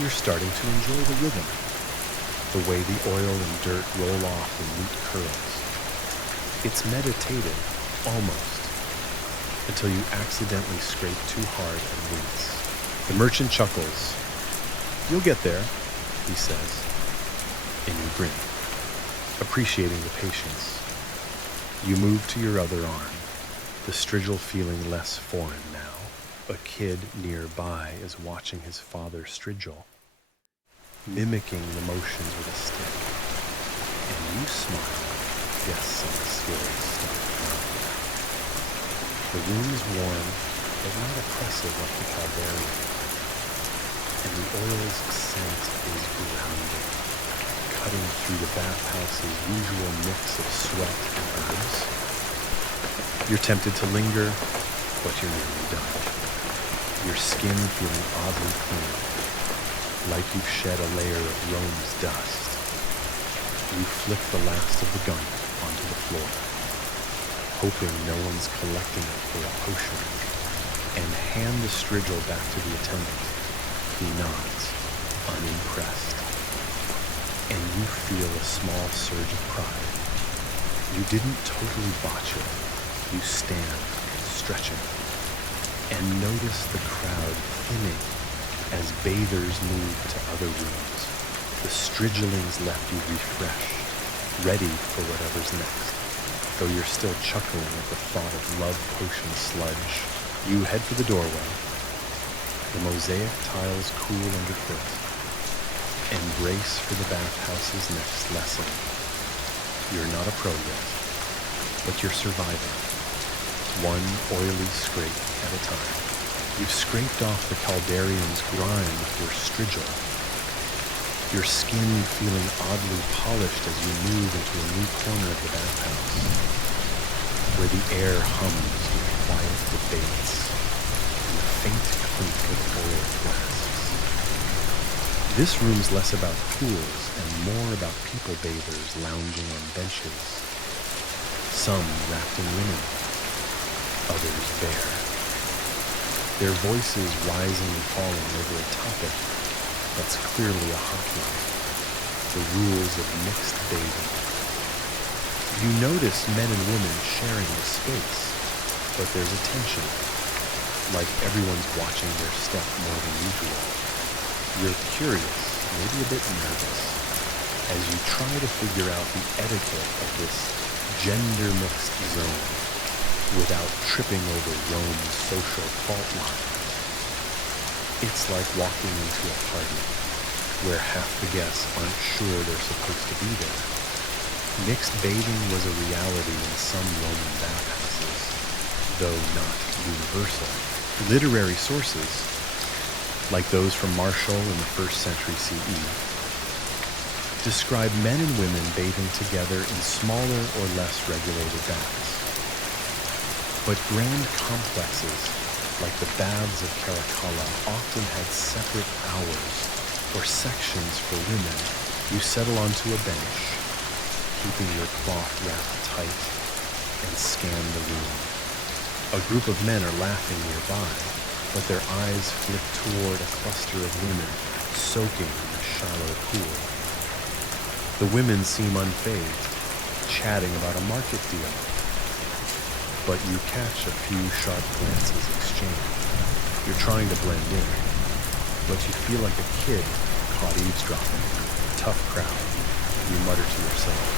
You're starting to enjoy the rhythm, the way the oil and dirt roll off in neat curls. It's meditative, almost, until you accidentally scrape too hard and wince. The merchant chuckles. "You'll get there," he says, and you grin, appreciating the patience. You move to your other arm, the strigil feeling less foreign now. A kid nearby is watching his father strigil, mimicking the motions with a stick. And you smile. Yes, some skills start now. The room is warm, but not oppressive like the Caldarian. And the oil's scent is grounding, cutting through the bathhouse's usual mix of sweat and herbs. You're tempted to linger, but you're nearly done. Your skin feeling oddly clean, like you've shed a layer of Rome's dust. You flick the last of the gunk onto the floor, hoping no one's collecting it for a potion, and hand the strigil back to the attendant. He nods, unimpressed, and you feel a small surge of pride. You didn't totally botch it. You stand, stretching, and notice the crowd thinning as bathers move to other rooms. The strigilings left you refreshed, ready for whatever's next. Though you're still chuckling at the thought of love potion sludge, you head for the doorway. The mosaic tiles cool underfoot, and brace for the bathhouse's next lesson. You're not a pro yet, but you're surviving, one oily scrape at a time. You've scraped off the Caldarian's grime with your strigil, your skin feeling oddly polished as you move into a new corner of the bathhouse, where the air hums with quiet debates and the faint clink of oil flasks. This room's less about pools and more about people bathers lounging on benches, some wrapped in linen, others bare, their voices rising and falling over a topic that's clearly a hotline: the rules of mixed bathing. You notice men and women sharing the space, but there's a tension, like everyone's watching their step more than usual. You're curious, maybe a bit nervous, as you try to figure out the etiquette of this gender-mixed zone without tripping over Rome's social fault lines. It's like walking into a party where half the guests aren't sure they're supposed to be there. Mixed bathing was a reality in some Roman bathhouses, though not universal. Literary sources, like those from Martial in the 1st century CE, describe men and women bathing together in smaller or less regulated baths. But grand complexes, like the baths of Caracalla, often had separate hours or sections for women. You settle onto a bench, keeping your cloth wrapped tight, and scan the room. A group of men are laughing nearby, but their eyes flick toward a cluster of women soaking in a shallow pool. The women seem unfazed, chatting about a market deal. But you catch a few sharp glances exchanged. You're trying to blend in, but you feel like a kid caught eavesdropping. Tough crowd, you mutter to yourself.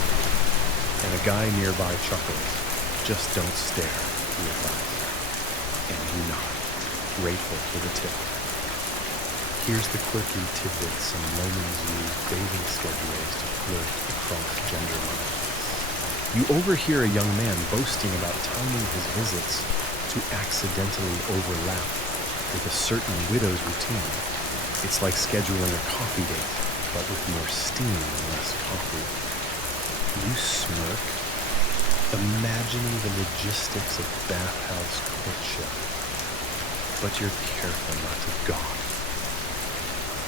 And a guy nearby chuckles. Just don't stare, he advises. And you nod, grateful for the tip. Here's the quirky tidbit some Romans use bathing schedules to flirt across gender lines. You overhear a young man boasting about timing his visits to accidentally overlap with a certain widow's routine. It's like scheduling a coffee date, but with more steam and less coffee. You smirk, imagining the logistics of bathhouse courtship, but you're careful not to gawk.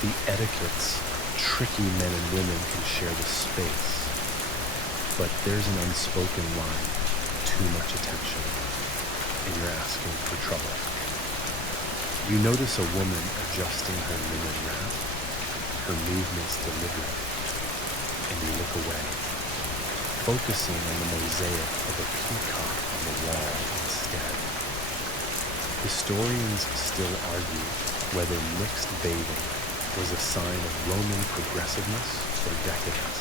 The etiquette's tricky men and women can share the space, but there's an unspoken line, too much attention, and you're asking for trouble. You notice a woman adjusting her linen wrap, her movements deliberate, and you look away, focusing on the mosaic of a peacock on the wall instead. Historians still argue whether mixed bathing was a sign of Roman progressiveness or decadence.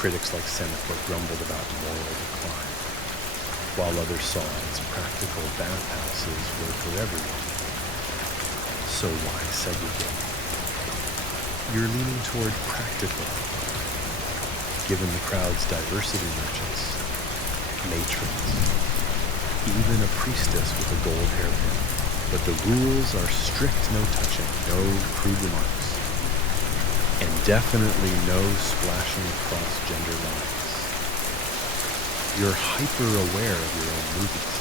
Critics like Seneca grumbled about moral decline, while others saw its practical bathhouses were for everyone. So why segregate? You're leaning toward practical, given the crowd's diversity merchants, matrons, even a priestess with a gold hairpin. But the rules are strict no touching, no crude remarks, and definitely no splashing across gender lines. You're hyper-aware of your own movements,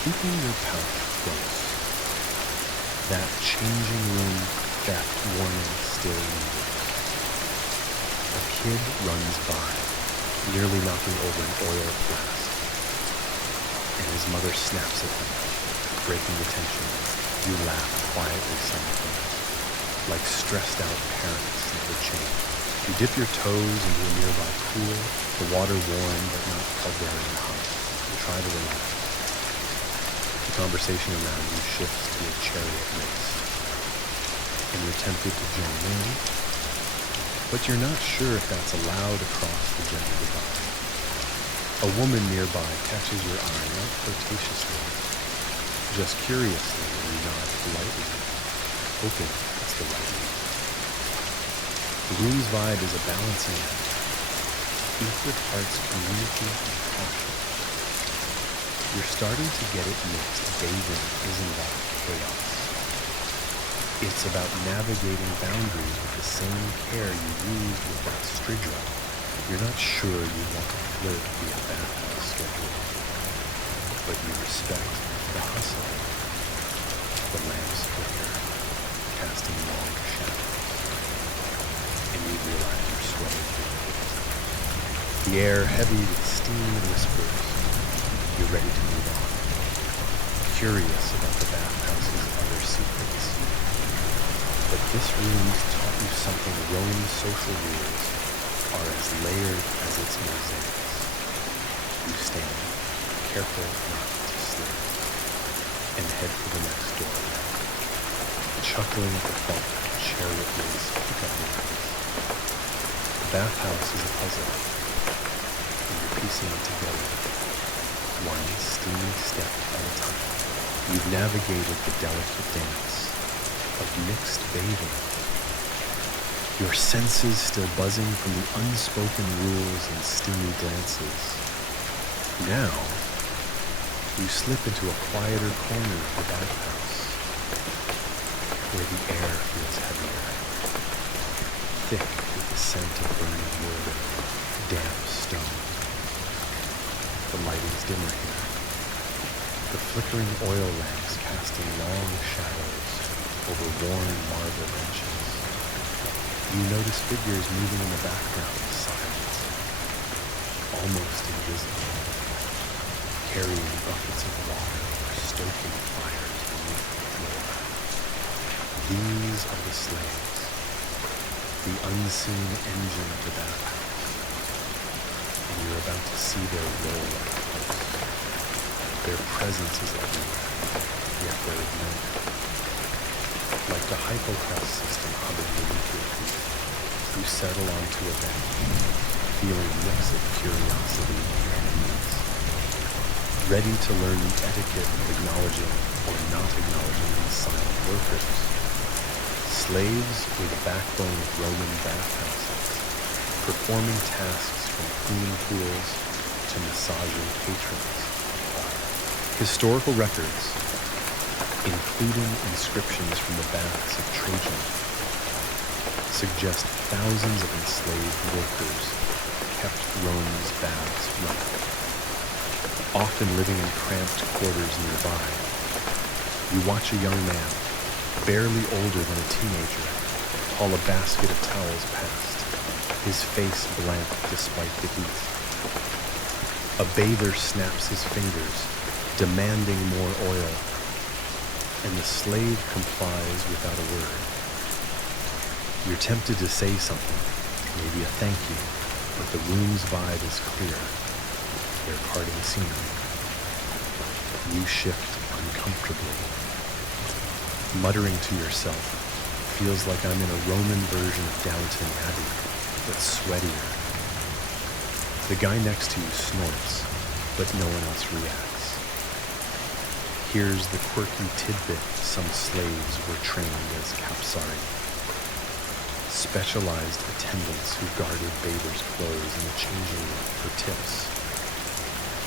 keeping your pouch close. That changing room theft warning still lingers. A kid runs by, nearly knocking over an oil flask, and his mother snaps at him, breaking the tension. You laugh quietly sometimes, like stressed out parents never change. You dip your toes into a nearby pool, the water warm but not covering hot. You try to relax. The conversation around you shifts to a chariot race, and you're tempted to join in, but you're not sure if that's allowed across the gender divide. A woman nearby catches your eye, not flirtatiously, just curiously, and you nod politely, hoping it's the right one. The room's vibe is a balancing act. Equal parts community and caution. You're starting to get it mixed. Bathing isn't about chaos. It's about navigating boundaries with the same care you use with that strigla. You're not sure you want to flirt via bathhouse schedule, but you respect the hustle. The lamps flicker, casting long shadows, and you realize you're sweating through the heat. The air heavy with steam and whispers. You're ready to move on, curious about the bathhouse's other secrets. But this room's taught you something. Rome's social rules are as layered as its mosaics. You stand, careful not to slip, and head for the next doorway, chuckling at the thought of the chariot race pickup lines. The bathhouse is a puzzle, and you're piecing it together, one steamy step at a time. You've navigated the delicate dance of mixed bathing, your senses still buzzing from the unspoken rules and steamy glances. Now, you slip into a quieter corner of the bathhouse, where the air feels heavier, thick with the scent of burning wood and damp stone. The lighting's dimmer here, the flickering oil lamps casting long shadows over worn marble benches. You notice figures moving in the background, silent, almost invisible, carrying buckets of water or stoking fires beneath the floor. These are the slaves, the unseen engine of the bathhouse, and you're about to see their role up close. Their presence is everywhere, yet they're ignored. Like the hypocaust system humming beneath your feet, you settle onto a bench, feeling a mix of curiosity and ease, ready to learn the etiquette of acknowledging or not acknowledging these silent workers. Slaves were the backbone of Roman bathhouses, performing tasks from cleaning pools to massaging patrons. Historical records, including inscriptions from the baths of Trajan, suggest thousands of enslaved workers kept Rome's baths running. Often living in cramped quarters nearby, you watch a young man, barely older than a teenager, haul a basket of towels past, his face blank despite the heat. A bather snaps his fingers, demanding more oil, and the slave complies without a word. You're tempted to say something, maybe a thank you, but the room's vibe is clear. They're parting scenery. You shift uncomfortably, muttering to yourself, feels like I'm in a Roman version of Downton Abbey. but sweatier. The guy next to you snorts, but no one else reacts. Here's the quirky tidbit: some slaves were trained as capsari, specialized attendants who guarded bathers' clothes in the changing room for tips.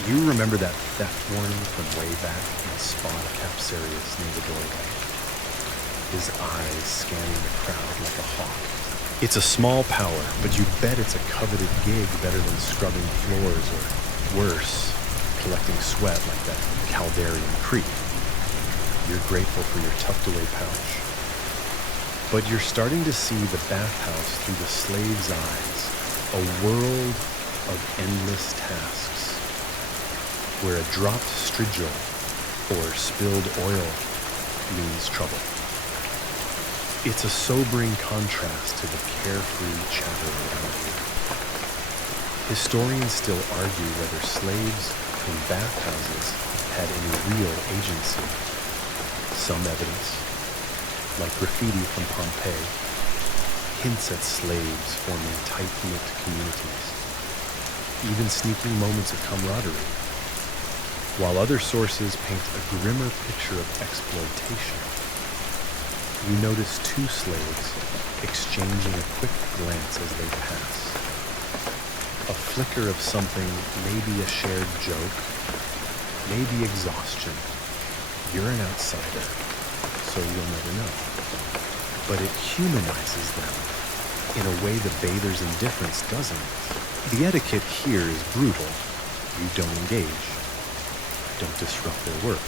You remember that theft warning from way back in Spot Capsarius near the doorway? His eyes scanning the crowd like a hawk. It's a small power, but you bet it's a coveted gig better than scrubbing floors or, worse, collecting sweat like that Caldarian creep. You're grateful for your tucked-away pouch. But you're starting to see the bathhouse through the slave's eyes, a world of endless tasks, where a dropped strigil or spilled oil means trouble. It's a sobering contrast to the carefree chatter around you. Historians still argue whether slaves in bathhouses had any real agency. Some evidence, like graffiti from Pompeii, hints at slaves forming tight-knit communities, even sneaking moments of camaraderie, while other sources paint a grimmer picture of exploitation. You notice two slaves exchanging a quick glance as they pass. A flicker of something, maybe a shared joke, maybe exhaustion. You're an outsider, so you'll never know. But it humanizes them in a way the bather's indifference doesn't. The etiquette here is brutal. You don't engage. Don't disrupt their work.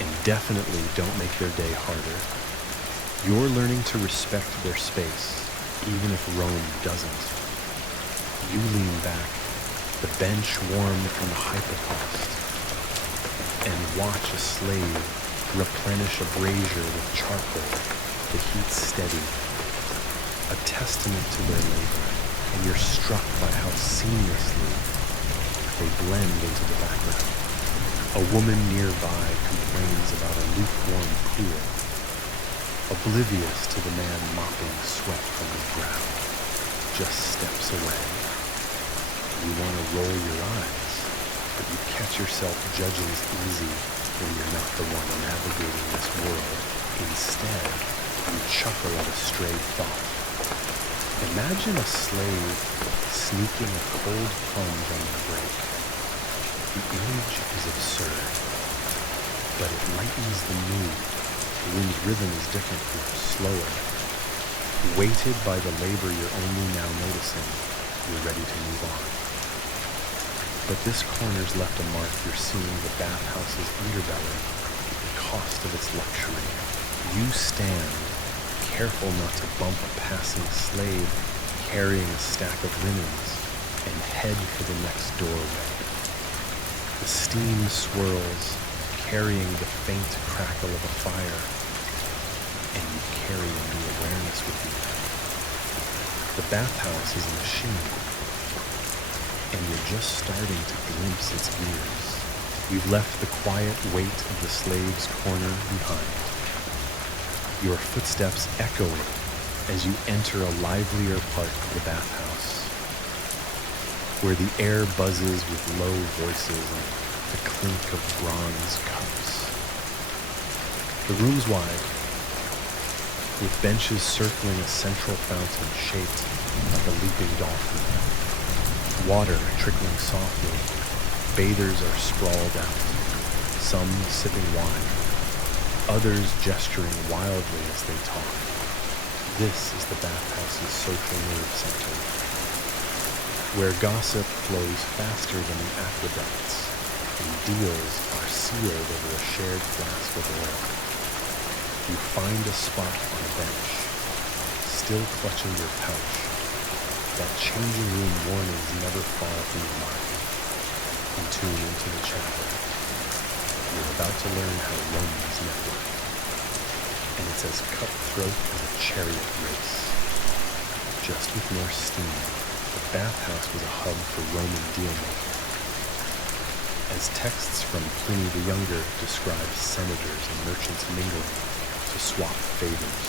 And definitely don't make their day harder. You're learning to respect their space, even if Rome doesn't. You lean back, the bench warmed from the hypocaust, and watch a slave replenish a brazier with charcoal, the heat steady, a testament to their labor, and you're struck by how seamlessly they blend into the background. A woman nearby complains about a lukewarm pool, oblivious to the man mopping sweat from his brow, just steps away. You want to roll your eyes, but you catch yourself judging as easy when you're not the one navigating this world. Instead, you chuckle at a stray thought. Imagine a slave sneaking a cold plunge on the break. The image is absurd, but it lightens the mood. The room's rhythm is different here, slower. Weighted by the labor you're only now noticing, you're ready to move on. But this corner's left a mark. You're seeing the bathhouse's underbelly, the cost of its luxury. You stand, careful not to bump a passing slave carrying a stack of linens, and head for the next doorway. The steam swirls, carrying the faint crackle of a fire, and you carry a new awareness with you. The bathhouse is a machine, and you're just starting to glimpse its gears. You've left the quiet weight of the slave's corner behind, your footsteps echoing as you enter a livelier part of the bathhouse, where the air buzzes with low voices and the clink of bronze cups. The room's wide, with benches circling a central fountain shaped like a leaping dolphin. Water trickling softly. Bathers are sprawled out, some sipping wine, others gesturing wildly as they talk. This is the bathhouse's social nerve center, where gossip flows faster than the aqueducts, and deals are sealed over a shared flask of oil. You find a spot on a bench, still clutching your pouch. That changing room warnings never fall from your mind. You tune into the chatter. You're about to learn how Romans network, and it's as cutthroat as a chariot race. Just with more steam, the bathhouse was a hub for Roman deal-making. As texts from Pliny the Younger describe senators and merchants mingling to swap favors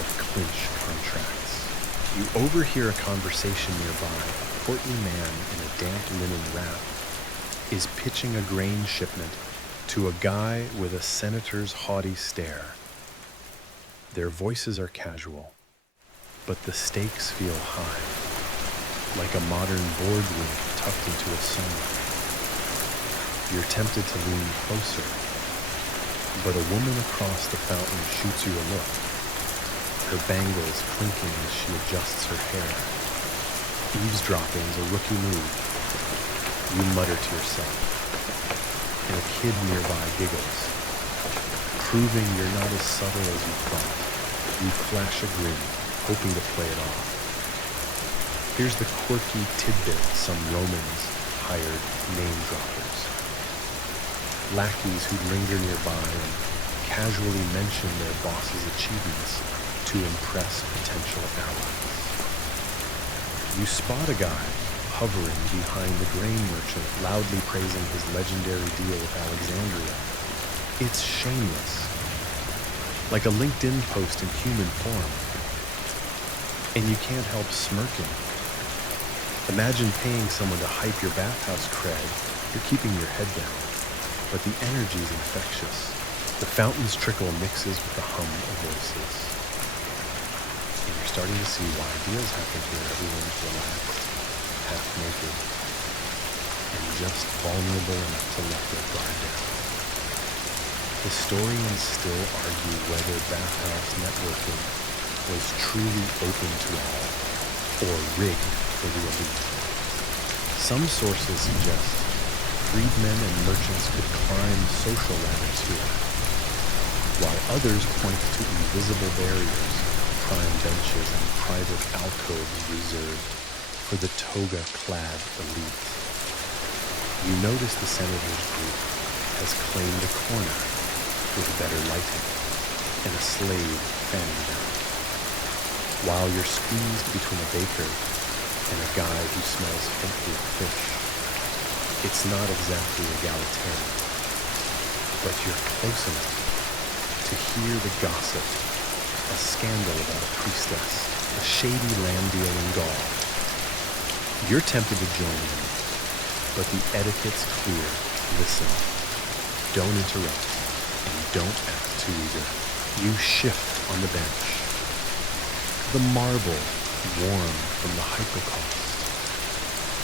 or clinch contracts. You overhear a conversation nearby. A portly man in a damp linen wrap is pitching a grain shipment to a guy with a senator's haughty stare. Their voices are casual, but the stakes feel high, like a modern boardroom tucked into a sauna. You're tempted to lean closer, but a woman across the fountain shoots you a look, her bangles clinking as she adjusts her hair. Eavesdropping's a rookie move. You mutter to yourself, and a kid nearby giggles. Proving you're not as subtle as you thought, you flash a grin, hoping to play it off. Here's the quirky tidbit some Romans hired name droppers. Lackeys who'd linger nearby and casually mention their boss's achievements to impress potential allies. You spot a guy hovering behind the grain merchant, loudly praising his legendary deal with Alexandria. It's shameless, like a LinkedIn post in human form. And you can't help smirking. Imagine paying someone to hype your bathhouse cred. You're keeping your head down, but the energy's infectious. The fountain's trickle mixes with the hum of voices. And you're starting to see why deals happen here. Everyone's relaxed, half naked, and just vulnerable enough to let their guard down. Historians still argue whether bathhouse networking was truly open to all or rigged for the elite. Some sources suggest freedmen and merchants could climb social ladders here, while others point to invisible barriers, prime benches, and private alcoves reserved for the toga-clad elite. You notice the senator's group has claimed a corner with better lighting and a slave fanning them, while you're squeezed between a baker and a guy who smells faintly of fish. It's not exactly egalitarian, but you're close enough to hear the gossip, a scandal about a priestess, a shady land deal in Gaul. You're tempted to join in, but the etiquette's clear. Listen, don't interrupt, and don't act too eager. You shift on the bench. The marble warm from the hypocaust,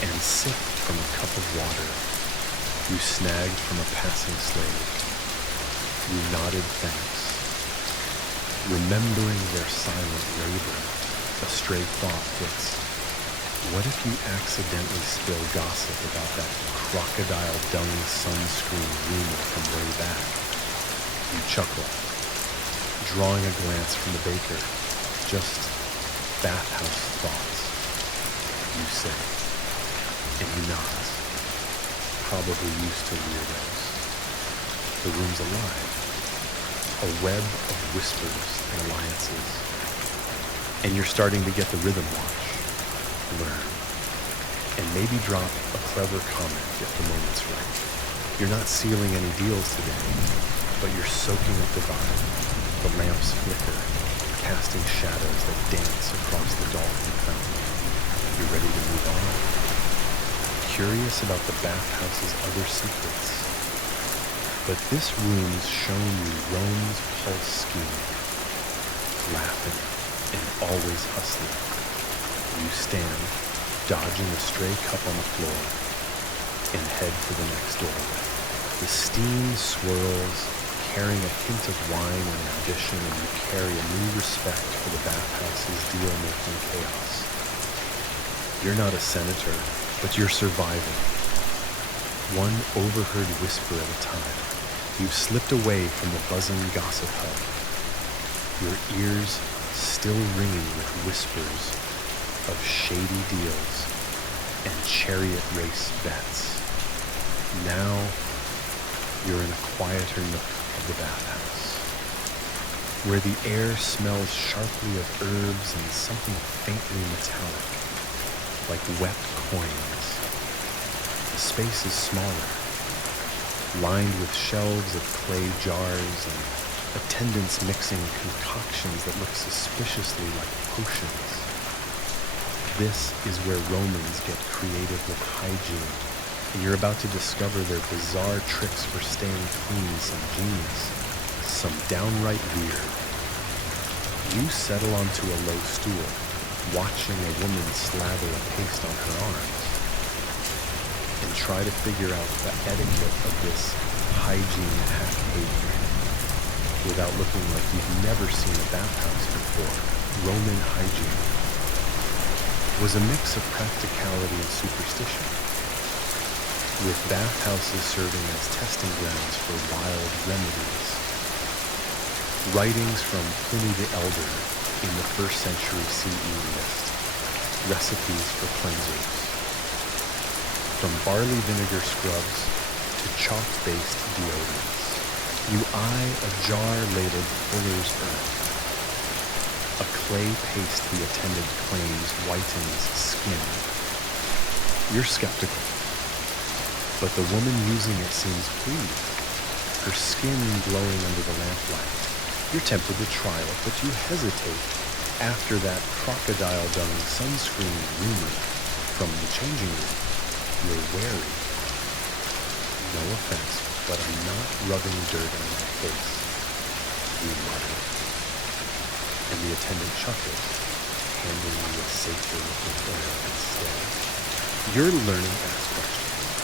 and sip from a cup of water you snagged from a passing slave. You nodded thanks. Remembering their silent labor, a stray thought hits. What if you accidentally spill gossip about that crocodile dung sunscreen rumor from way back? You chuckle, drawing a glance from the baker. Just bathhouse thoughts, you say, and he nods, probably used to weirdos. The room's alive, a web of whispers and alliances, and you're starting to get the rhythm watch, learn, and maybe drop a clever comment if the moment's right. You're not sealing any deals today, but you're soaking up the vibe. The lamps flicker, casting shadows that dance across the dolphin fountain. You're ready to move on. Curious about the bathhouse's other secrets. But this room's shown you Rome's pulse scheme. Laughing and always hustling. You stand, dodging a stray cup on the floor, and head for the next doorway. The steam swirls, carrying a hint of wine and ambition, and you carry a new respect for the bathhouse's deal-making chaos. You're not a senator, but you're surviving. One overheard whisper at a time. You've slipped away from the buzzing gossip hub, your ears still ringing with whispers of shady deals and chariot race bets. Now you're in a quieter nook of the bathhouse, where the air smells sharply of herbs and something faintly metallic, like wet coins. The space is smaller, lined with shelves of clay jars and attendants mixing concoctions that look suspiciously like potions. This is where Romans get creative with hygiene, and you're about to discover their bizarre tricks for staying clean, some genius, some downright weird. You settle onto a low stool, watching a woman slather a paste on her arms, and try to figure out the etiquette of this hygiene hack haven without looking like you've never seen a bathhouse before. Roman hygiene was a mix of practicality and superstition, with bathhouses serving as testing grounds for wild remedies. Writings from Pliny the Elder in the 1st century CE list recipes for cleansers, from barley vinegar scrubs to chalk-based deodorants. You eye a jar labeled Fuller's Earth, a clay paste the attendant claims whitens skin. You're skeptical, but the woman using it seems pleased, her skin glowing under the lamplight. You're tempted to try it, but you hesitate after that crocodile-dung sunscreen rumor from the changing room. You're wary. No offense, but I'm not rubbing dirt on my face, you mutter. And the attendant chuckles, handing you a safer looking oil instead. You're learning to ask questions,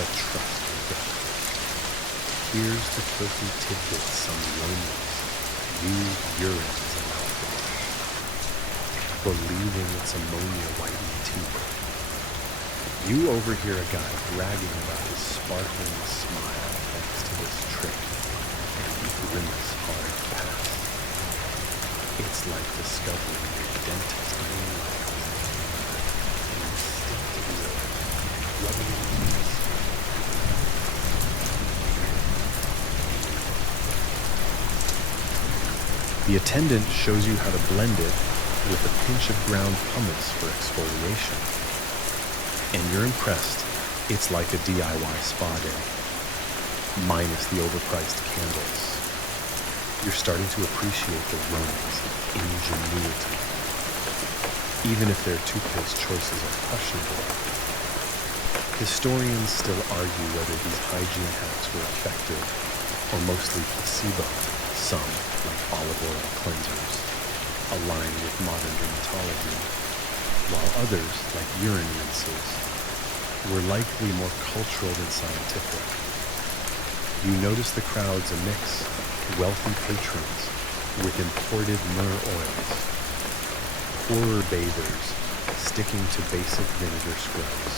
but trust me, don't. Here's the quirky tidbit some Romans use urine as a mouthwash, believing it's ammonia-whitened teeth. You overhear a guy bragging about his sparkling smile thanks to this trick, and you grimace hard past. It's like discovering your dentist moonlight, and instinctively rubbing it into your skin. The attendant shows you how to blend it with a pinch of ground pumice for exfoliation. And you're impressed. It's like a DIY spa day, minus the overpriced candles. You're starting to appreciate the Romans' ingenuity, even if their toothpaste choices are questionable. Historians still argue whether these hygiene hacks were effective or mostly placebo. Some, like olive oil cleansers, align with modern dermatology, while others, like urine rinses, were likely more cultural than scientific. You notice the crowd's a mix, wealthy patrons with imported myrrh oils, poorer bathers sticking to basic vinegar scrubs.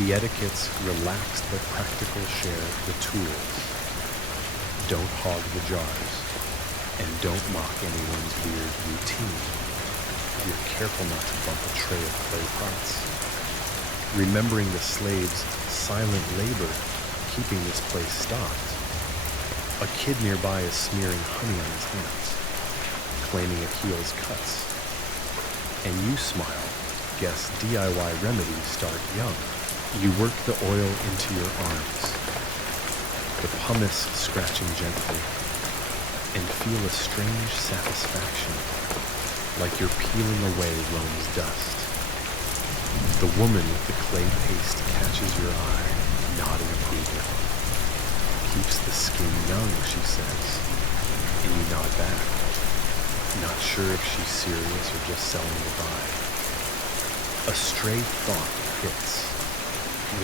The etiquette's relaxed but practical share the tools. Don't hog the jars, and don't mock anyone's weird routine. You're careful not to bump a tray of clay pots, remembering the slaves' silent labor keeping this place stocked. A kid nearby is smearing honey on his hands, claiming it heals cuts. And you smile, guess DIY remedies start young. You work the oil into your arms, the pumice scratching gently, and feel a strange satisfaction, like you're peeling away Rome's dust. The woman with the clay paste catches your eye, nodding approval. Keeps the skin young, she says, and you nod back, not sure if she's serious or just selling the vibe. A stray thought hits.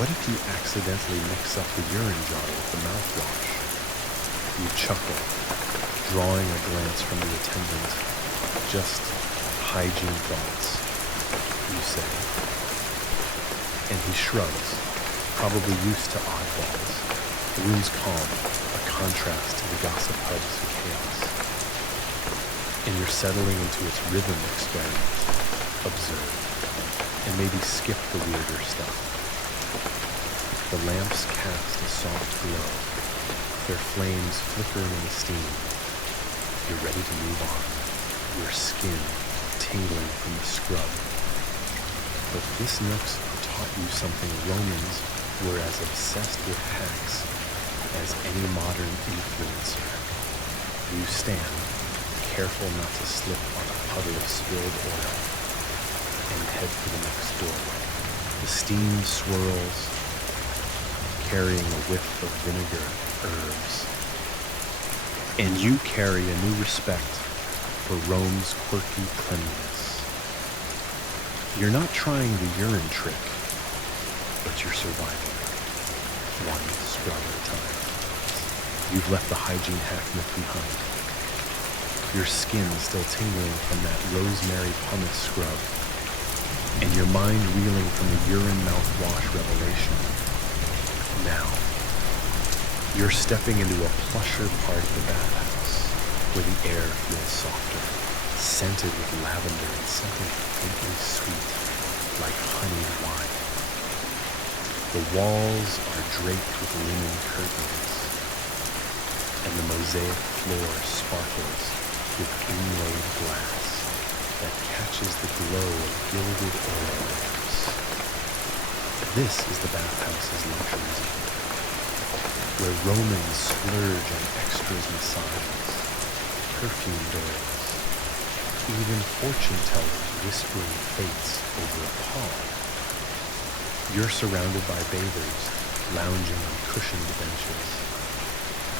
What if you accidentally mix up the urine jar with the mouthwash? You chuckle, drawing a glance from the attendant. Just hygiene thoughts, you say. And he shrugs, probably used to oddballs. The room's calm, a contrast to the gossip hub's chaos. And you're settling into its rhythm experiment. Observe, and maybe skip the weirder stuff. The lamps cast a soft glow, their flames flickering in the steam. You're ready to move on, your skin tingling from the scrub. But this nook's taught you something Romans were as obsessed with hacks as any modern influencer. You stand, careful not to slip on a puddle of spilled oil, and head for the next doorway. The steam swirls, carrying a whiff of vinegar herbs. And you carry a new respect for Rome's quirky cleanliness. You're not trying the urine trick, but you're surviving, one scrub at a time. You've left the hygiene hack myth behind. Your skin still tingling from that rosemary pumice scrub, and your mind reeling from the urine mouthwash revelation. Now, you're stepping into a plusher part of the bathhouse, where the air feels softer, scented with lavender and something faintly sweet, like honeyed wine. The walls are draped with linen curtains, and the mosaic floor sparkles with inlaid glass that catches the glow of gilded oil lamps. This is the bathhouse's luxury zone, where Romans splurge on extras massages, perfumed oils, even fortune tellers whispering fates over a pond. You're surrounded by bathers lounging on cushioned benches,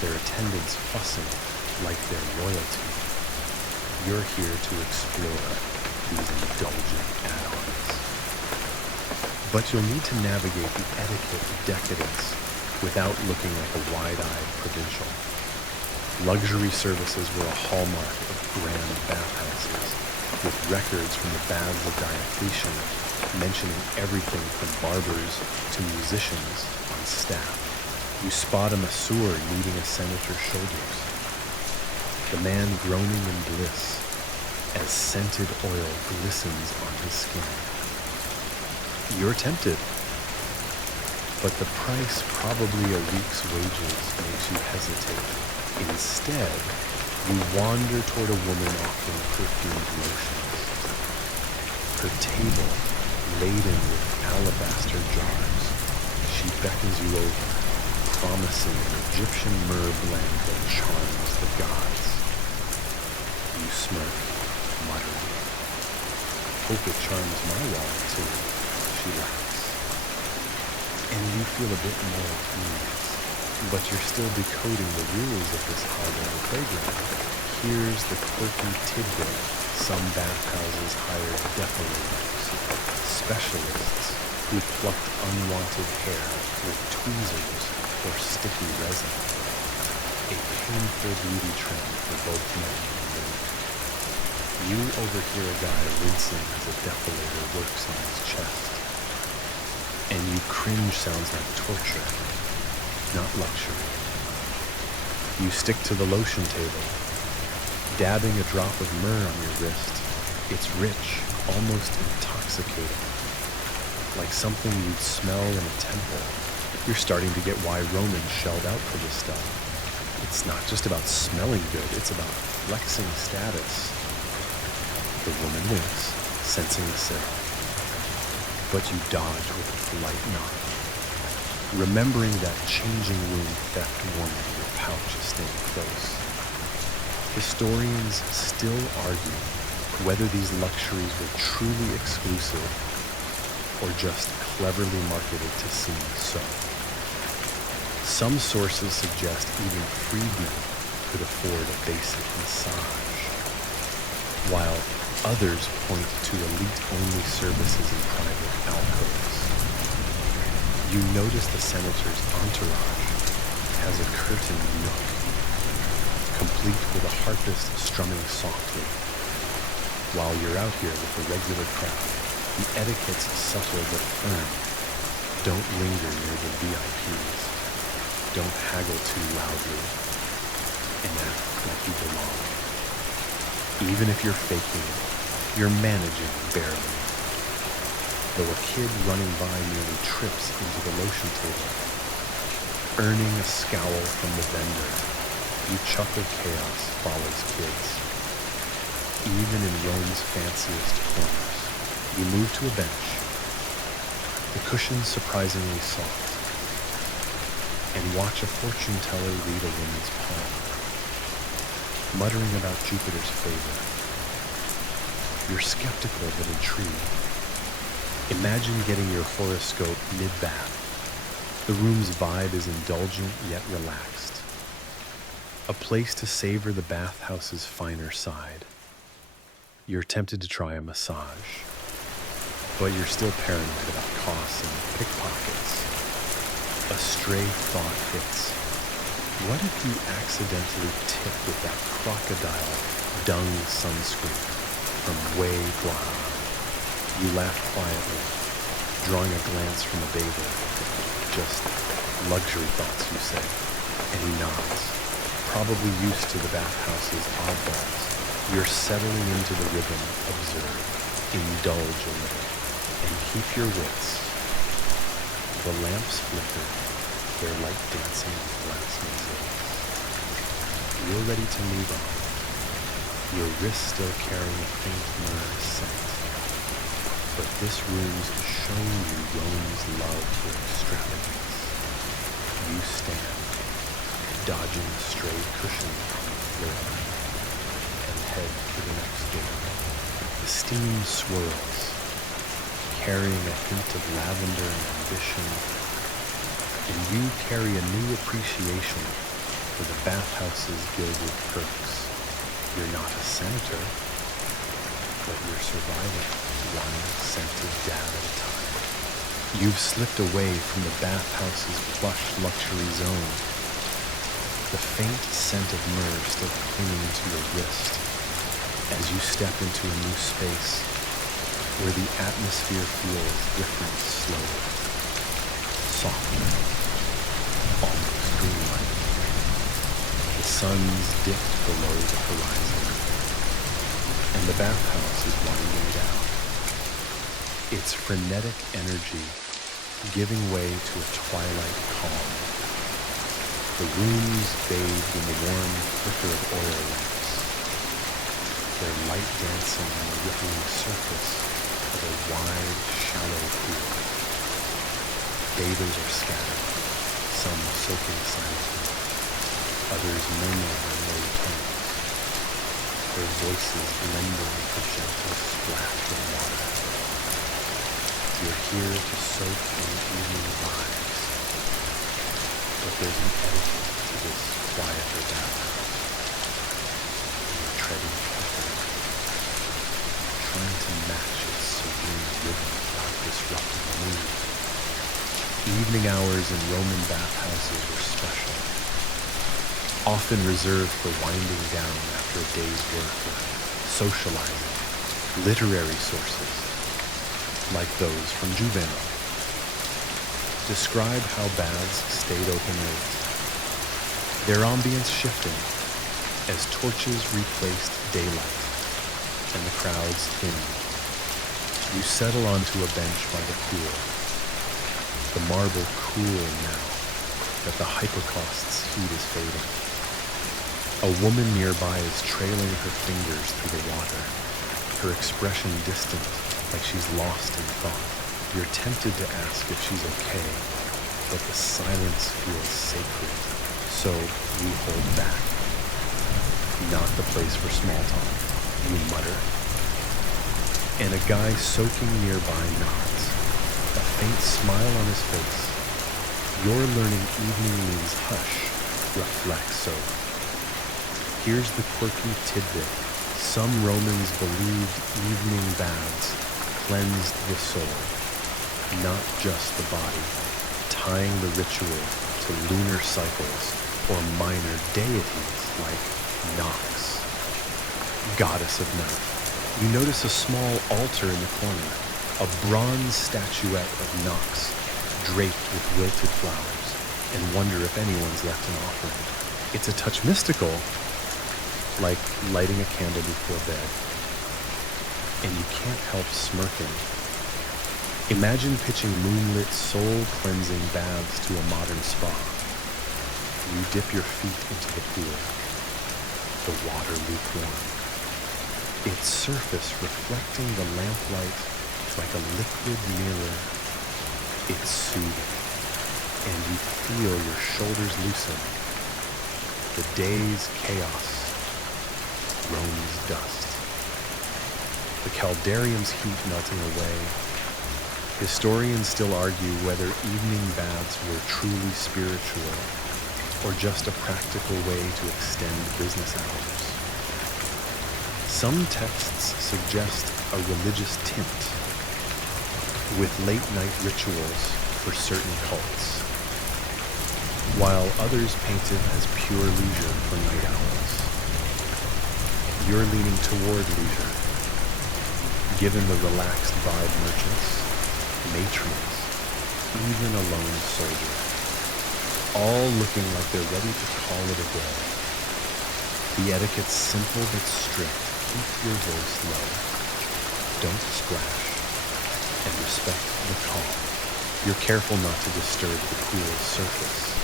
their attendants fussing like they're royalty. You're here to explore these indulgent add-ons. But you'll need to navigate the etiquette of decadence without looking like a wide-eyed provincial. Luxury services were a hallmark of grand bathhouses, with records from the baths of Diocletian mentioning everything from barbers to musicians on staff. You spot a masseur kneading a senator's shoulders, the man groaning in bliss as scented oil glistens on his skin. You're tempted, but the price, probably a week's wages, makes you hesitate. Instead, you wander toward a woman offering perfumed lotions. Her table, laden with alabaster jars, she beckons you over, promising an Egyptian myrrh blend that charms the gods. You smirk, muttering, "Hope it charms my wallet too," she laughs. And you feel a bit more at ease, but you're still decoding the rules of this high-level playground. Here's the quirky tidbit: some bathhouses hire depilators, specialists who plucked unwanted hair with tweezers or sticky resin. A painful beauty trend for both men and women. You overhear a guy wincing as a depilator works on his chest. And you cringe sounds like torture, not luxury. You stick to the lotion table, dabbing a drop of myrrh on your wrist. It's rich, almost intoxicating, like something you'd smell in a temple. You're starting to get why Romans shelled out for this stuff. It's not just about smelling good, it's about flexing status. The woman winks, sensing the sale, but you dodge with a polite nod, remembering that changing room theft warning your pouch is staying close. Historians still argue whether these luxuries were truly exclusive or just cleverly marketed to seem so. Some sources suggest even freedmen could afford a basic massage, while others point to elite-only services in private alcoves. You notice the senator's entourage has a curtained nook, complete with a harpist strumming softly. While you're out here with the regular crowd, the etiquette's subtle but firm. Don't linger near the VIPs. Don't haggle too loudly, and act like you belong. Even if you're faking, you're managing barely. Though a kid running by nearly trips into the lotion table, earning a scowl from the vendor, you chuckle chaos follows kids. Even in Rome's fanciest corners, you move to a bench, the cushions surprisingly soft, and watch a fortune teller read a woman's palm, muttering about Jupiter's favor. You're skeptical but intrigued. Imagine getting your horoscope mid-bath. The room's vibe is indulgent yet relaxed. A place to savor the bathhouse's finer side. You're tempted to try a massage, but you're still paranoid about costs and pickpockets. A stray thought hits. What if you accidentally tip with that crocodile dung sunscreen from way Guam? You laugh quietly, drawing a glance from the bather. Just luxury thoughts, you say, and he nods, probably used to the bathhouse's oddballs. You're settling into the rhythm. Observe, indulge a little, and keep your wits. The lamps flicker, their light dancing on glass mosaics. You're ready to move on, your wrist still carrying a faint myrrh scent. But this room's shown you Rome's love for extravagance. You stand, dodging a stray cushion on the floor, and head for the next door. The steam swirls, carrying a hint of lavender and ambition, and you carry a new appreciation for the bathhouse's gilded perks. You're not a senator, but you're surviving one scented dab at a time. You've slipped away from the bathhouse's plush luxury zone, the faint scent of myrrh still clinging to your wrist as you step into a new space where the atmosphere feels different slowly, softer, almost dreamlike. The sun's dipped below the horizon, and the bathhouse is winding down, its frenetic energy giving way to a twilight calm. The room's bathed in the warm flicker of oil lamps, their light dancing on the rippling surface of a wide, shallow pool. Bathers are scattered, some soaking silently, others murmuring in low tones, their voices blending with the gentle splash of water. You're here to soak in evening vibes, but there's an etiquette to this quieter bathhouse. You're treading carefully, trying to match its serene rhythm without disrupting the mood. Evening hours in Roman bathhouses were special, often reserved for winding down after a day's work or socializing. Literary sources, like those from Juveno, describe how baths stayed open late, their ambience shifting as torches replaced daylight and the crowds thinned. You settle onto a bench by the pool, the marble cool now that the hypocaust's heat is fading. A woman nearby is trailing her fingers through the water, her expression distant, like she's lost in thought. You're tempted to ask if she's okay, but the silence feels sacred, so you hold back. Not the place for small talk, you mutter. And a guy soaking nearby nods, a faint smile on his face. Your learning evening means hush, reflect soap. Here's the quirky tidbit. Some Romans believed evening baths cleansed the soul, not just the body, tying the ritual to lunar cycles or minor deities like Nox, goddess of night. You notice a small altar in the corner, a bronze statuette of Nox draped with wilted flowers, and wonder if anyone's left an offering. It's a touch mystical, like lighting a candle before bed, and you can't help smirking. Imagine pitching moonlit, soul-cleansing baths to a modern spa. You dip your feet into the pool, the water lukewarm, its surface reflecting the lamplight like a liquid mirror. It's soothing, and you feel your shoulders loosen. The day's chaos, Rome's dust, the caldarium's heat melting away, Historians still argue whether evening baths were truly spiritual or just a practical way to extend business hours. Some texts suggest a religious tint, with late-night rituals for certain cults, while others paint it as pure leisure for night owls. You're leaning toward leisure, given the relaxed vibe merchants, matrons, even a lone soldier, all looking like they're ready to call it a day. The etiquette's simple but strict. Keep your voice low, don't splash, and respect the calm. You're careful not to disturb the pool's surface,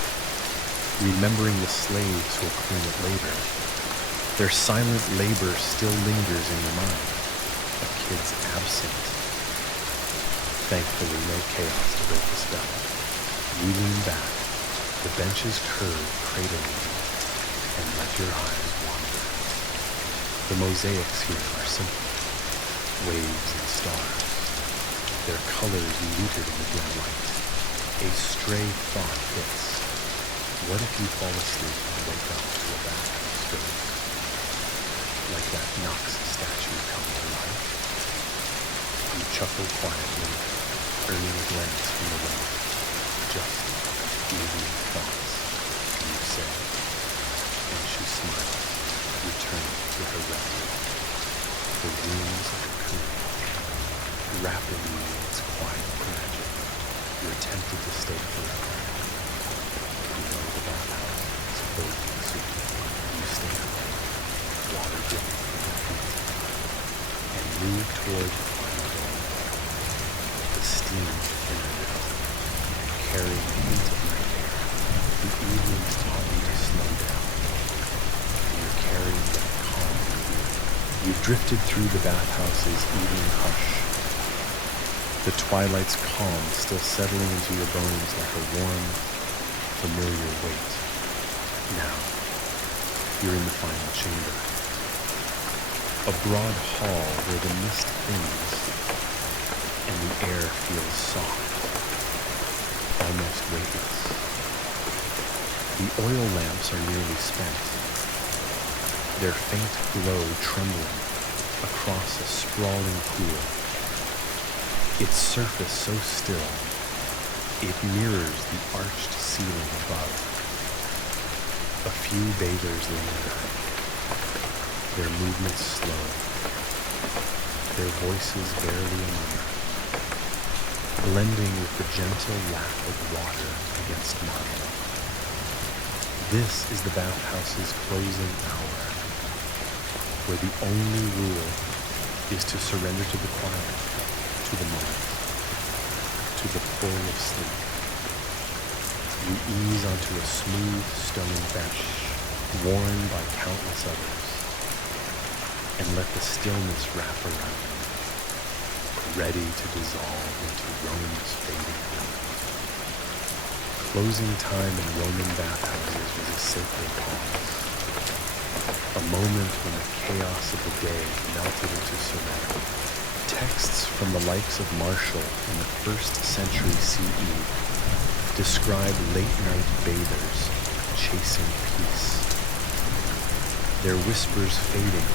remembering the slaves who'll clean it later. Their silent labor still lingers in your mind, a kid's absent. Thankfully, no chaos to break the spell. You lean back, the benches curve cradling you, and let your eyes wander. The mosaics here are simple, waves and stars, their colors muted in the dim light. A stray thought hits. What if you fall asleep and wake up to a bathhouse ghost? Like that Knox statue come to life? You chuckle quietly, earning a glance from the road. Just evening thoughts, you say, and she smiles, returning to her reverie. The room's a cocoon, wrapping you in its quiet magic. You're tempted to stay forever. You know the bathhouse is closing soon. You stand, water dripping from your feet, and move toward the final door. The steam thinner now, carrying a hint of night air. The evening's taught you to slow down, and you're carrying that calm with you. You've drifted through the bathhouse's evening hush, the twilight's calm still settling into your bones like a warm, familiar weight. Now, you're in the final chamber. A broad hall where the mist thins and the air feels soft, almost weightless. The oil lamps are nearly spent, their faint glow trembling across a sprawling pool. Its surface so still, it mirrors the arched ceiling above. A few bathers linger, their movements slow, their voices barely a murmur, blending with the gentle lap of water against marble. This is the bathhouse's closing hour, where the only rule is to surrender to the quiet, to the moment, to the pull of sleep. You ease onto a smooth stone bench, worn by countless others, and let the stillness wrap around you, ready to dissolve into Rome's fading gloom. Closing time in Roman bathhouses was a sacred pause, a moment when the chaos of the day melted into serenity. Texts from the likes of Martial in the 1st century CE describe late-night bathers chasing peace, their whispers fading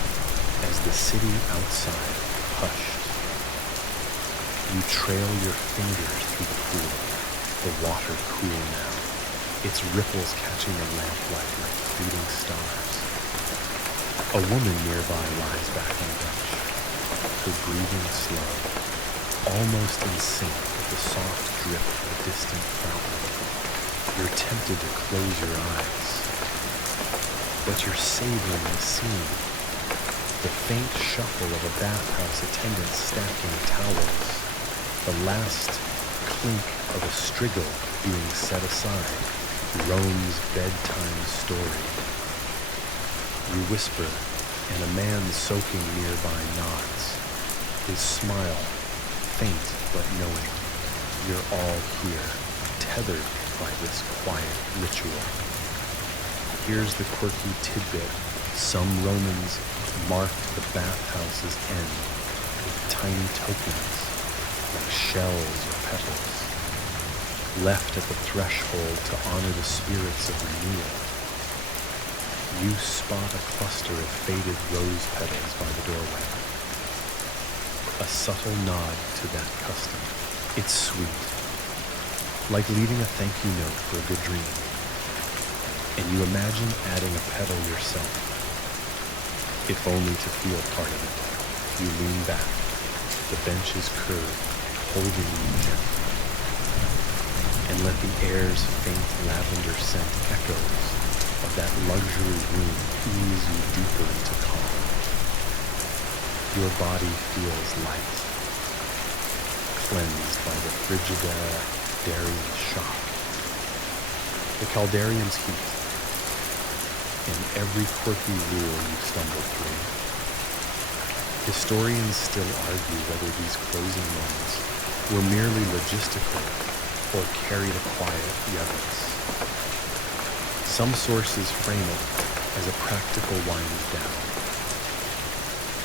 as the city outside hushed. You trail your fingers through the pool, the water cool now, its ripples catching the lamplight like fleeting stars. A woman nearby lies back on the bench, her breathing slow, almost in sync with the soft drip of a distant fountain. You're tempted to close your eyes, but you're savoring the scene. The faint shuffle of a bathhouse attendant stacking towels, the last clink of a striggle being set aside, Rome's bedtime story. You whisper, and a man soaking nearby nods, his smile faint but knowing. You're all here, tethered by this quiet ritual. Here's the quirky tidbit. Some Romans marked the bathhouse's end with tiny tokens, like shells or petals, left at the threshold to honor the spirits of renewal. You spot a cluster of faded rose petals by the doorway. A subtle nod to that custom. It's sweet, like leaving a thank you note for a good dream. And you imagine adding a petal yourself, if only to feel part of it. You lean back, the benches curve, holding you gently, and let the air's faint lavender scent echoes of that luxury room ease you deeper into calm. Your body feels light, cleansed by the Frigidaire Darien shock, the Caldarian's heat, and every quirky rule you stumble through. Historians still argue whether these closing moments were merely logistical or carried a quiet reverence. Some sources frame it as a practical wind down,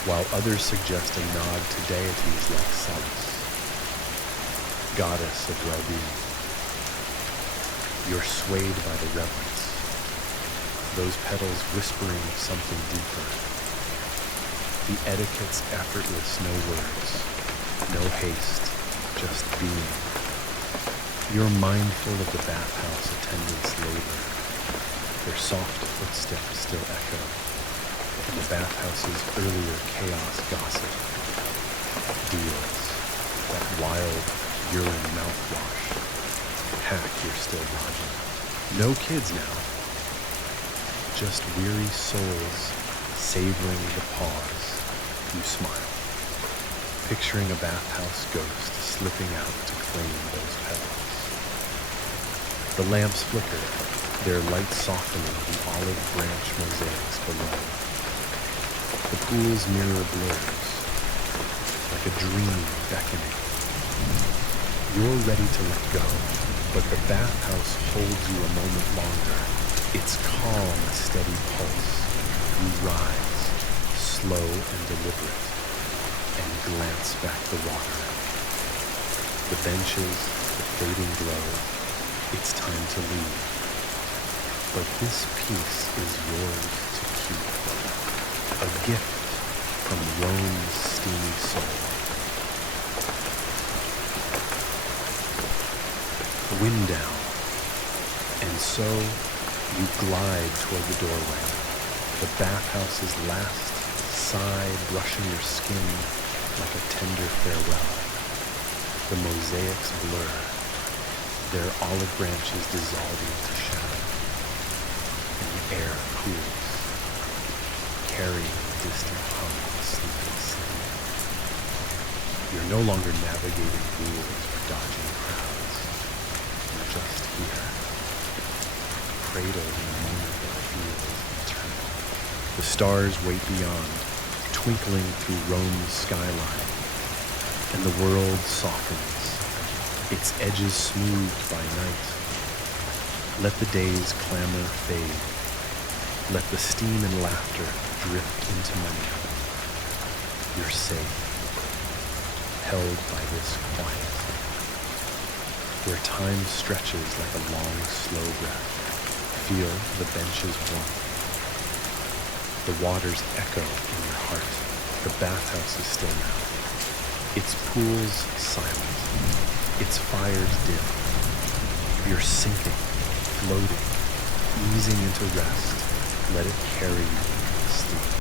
while others suggest a nod to deities like Celis, goddess of well-being. You're swayed by the reverence, those petals whispering something deeper. The etiquette's effortless, no words, no haste, just being. You're mindful of the bathhouse attendants' labor. Their soft footsteps still echo, and the bathhouse's earlier chaos gossip. Deals, that wild urine mouthwash, hack you're still dodging. No kids now, just weary souls savoring the pause. You smile, picturing a bathhouse ghost slipping out to claim those petals. The lamps flicker, their light softening the olive branch mosaics below. The pool's mirror blurs, like a dream beckoning. You're ready to let go, but the bathhouse holds you a moment longer. Its calm, steady pulse. You rise, slow and deliberate, and glance back the water. The benches, the fading glow. It's time to leave. But this piece is yours to keep. A gift from Rome's steamy soul. Wind down, and so you glide toward the doorway, the bathhouse's last sigh brushing your skin like a tender farewell. The mosaics blur, their olive branches dissolving to shadow, and the air cools, carrying the distant hum of a sleeping city. You're no longer navigating rules or dodging crowds. You're just here, cradled in a moment that feels eternal. The stars wait beyond, twinkling through Rome's skyline, and the world softens, its edges smoothed by night. Let the day's clamor fade. Let the steam and laughter drift into memory. You're safe, held by this quiet, where time stretches like a long, slow breath. Feel the bench's warmth. The waters echo in your heart. The bathhouse is still now. Its pools silent. Its fires dim. You're sinking, floating, easing into rest. Let it carry you to sleep.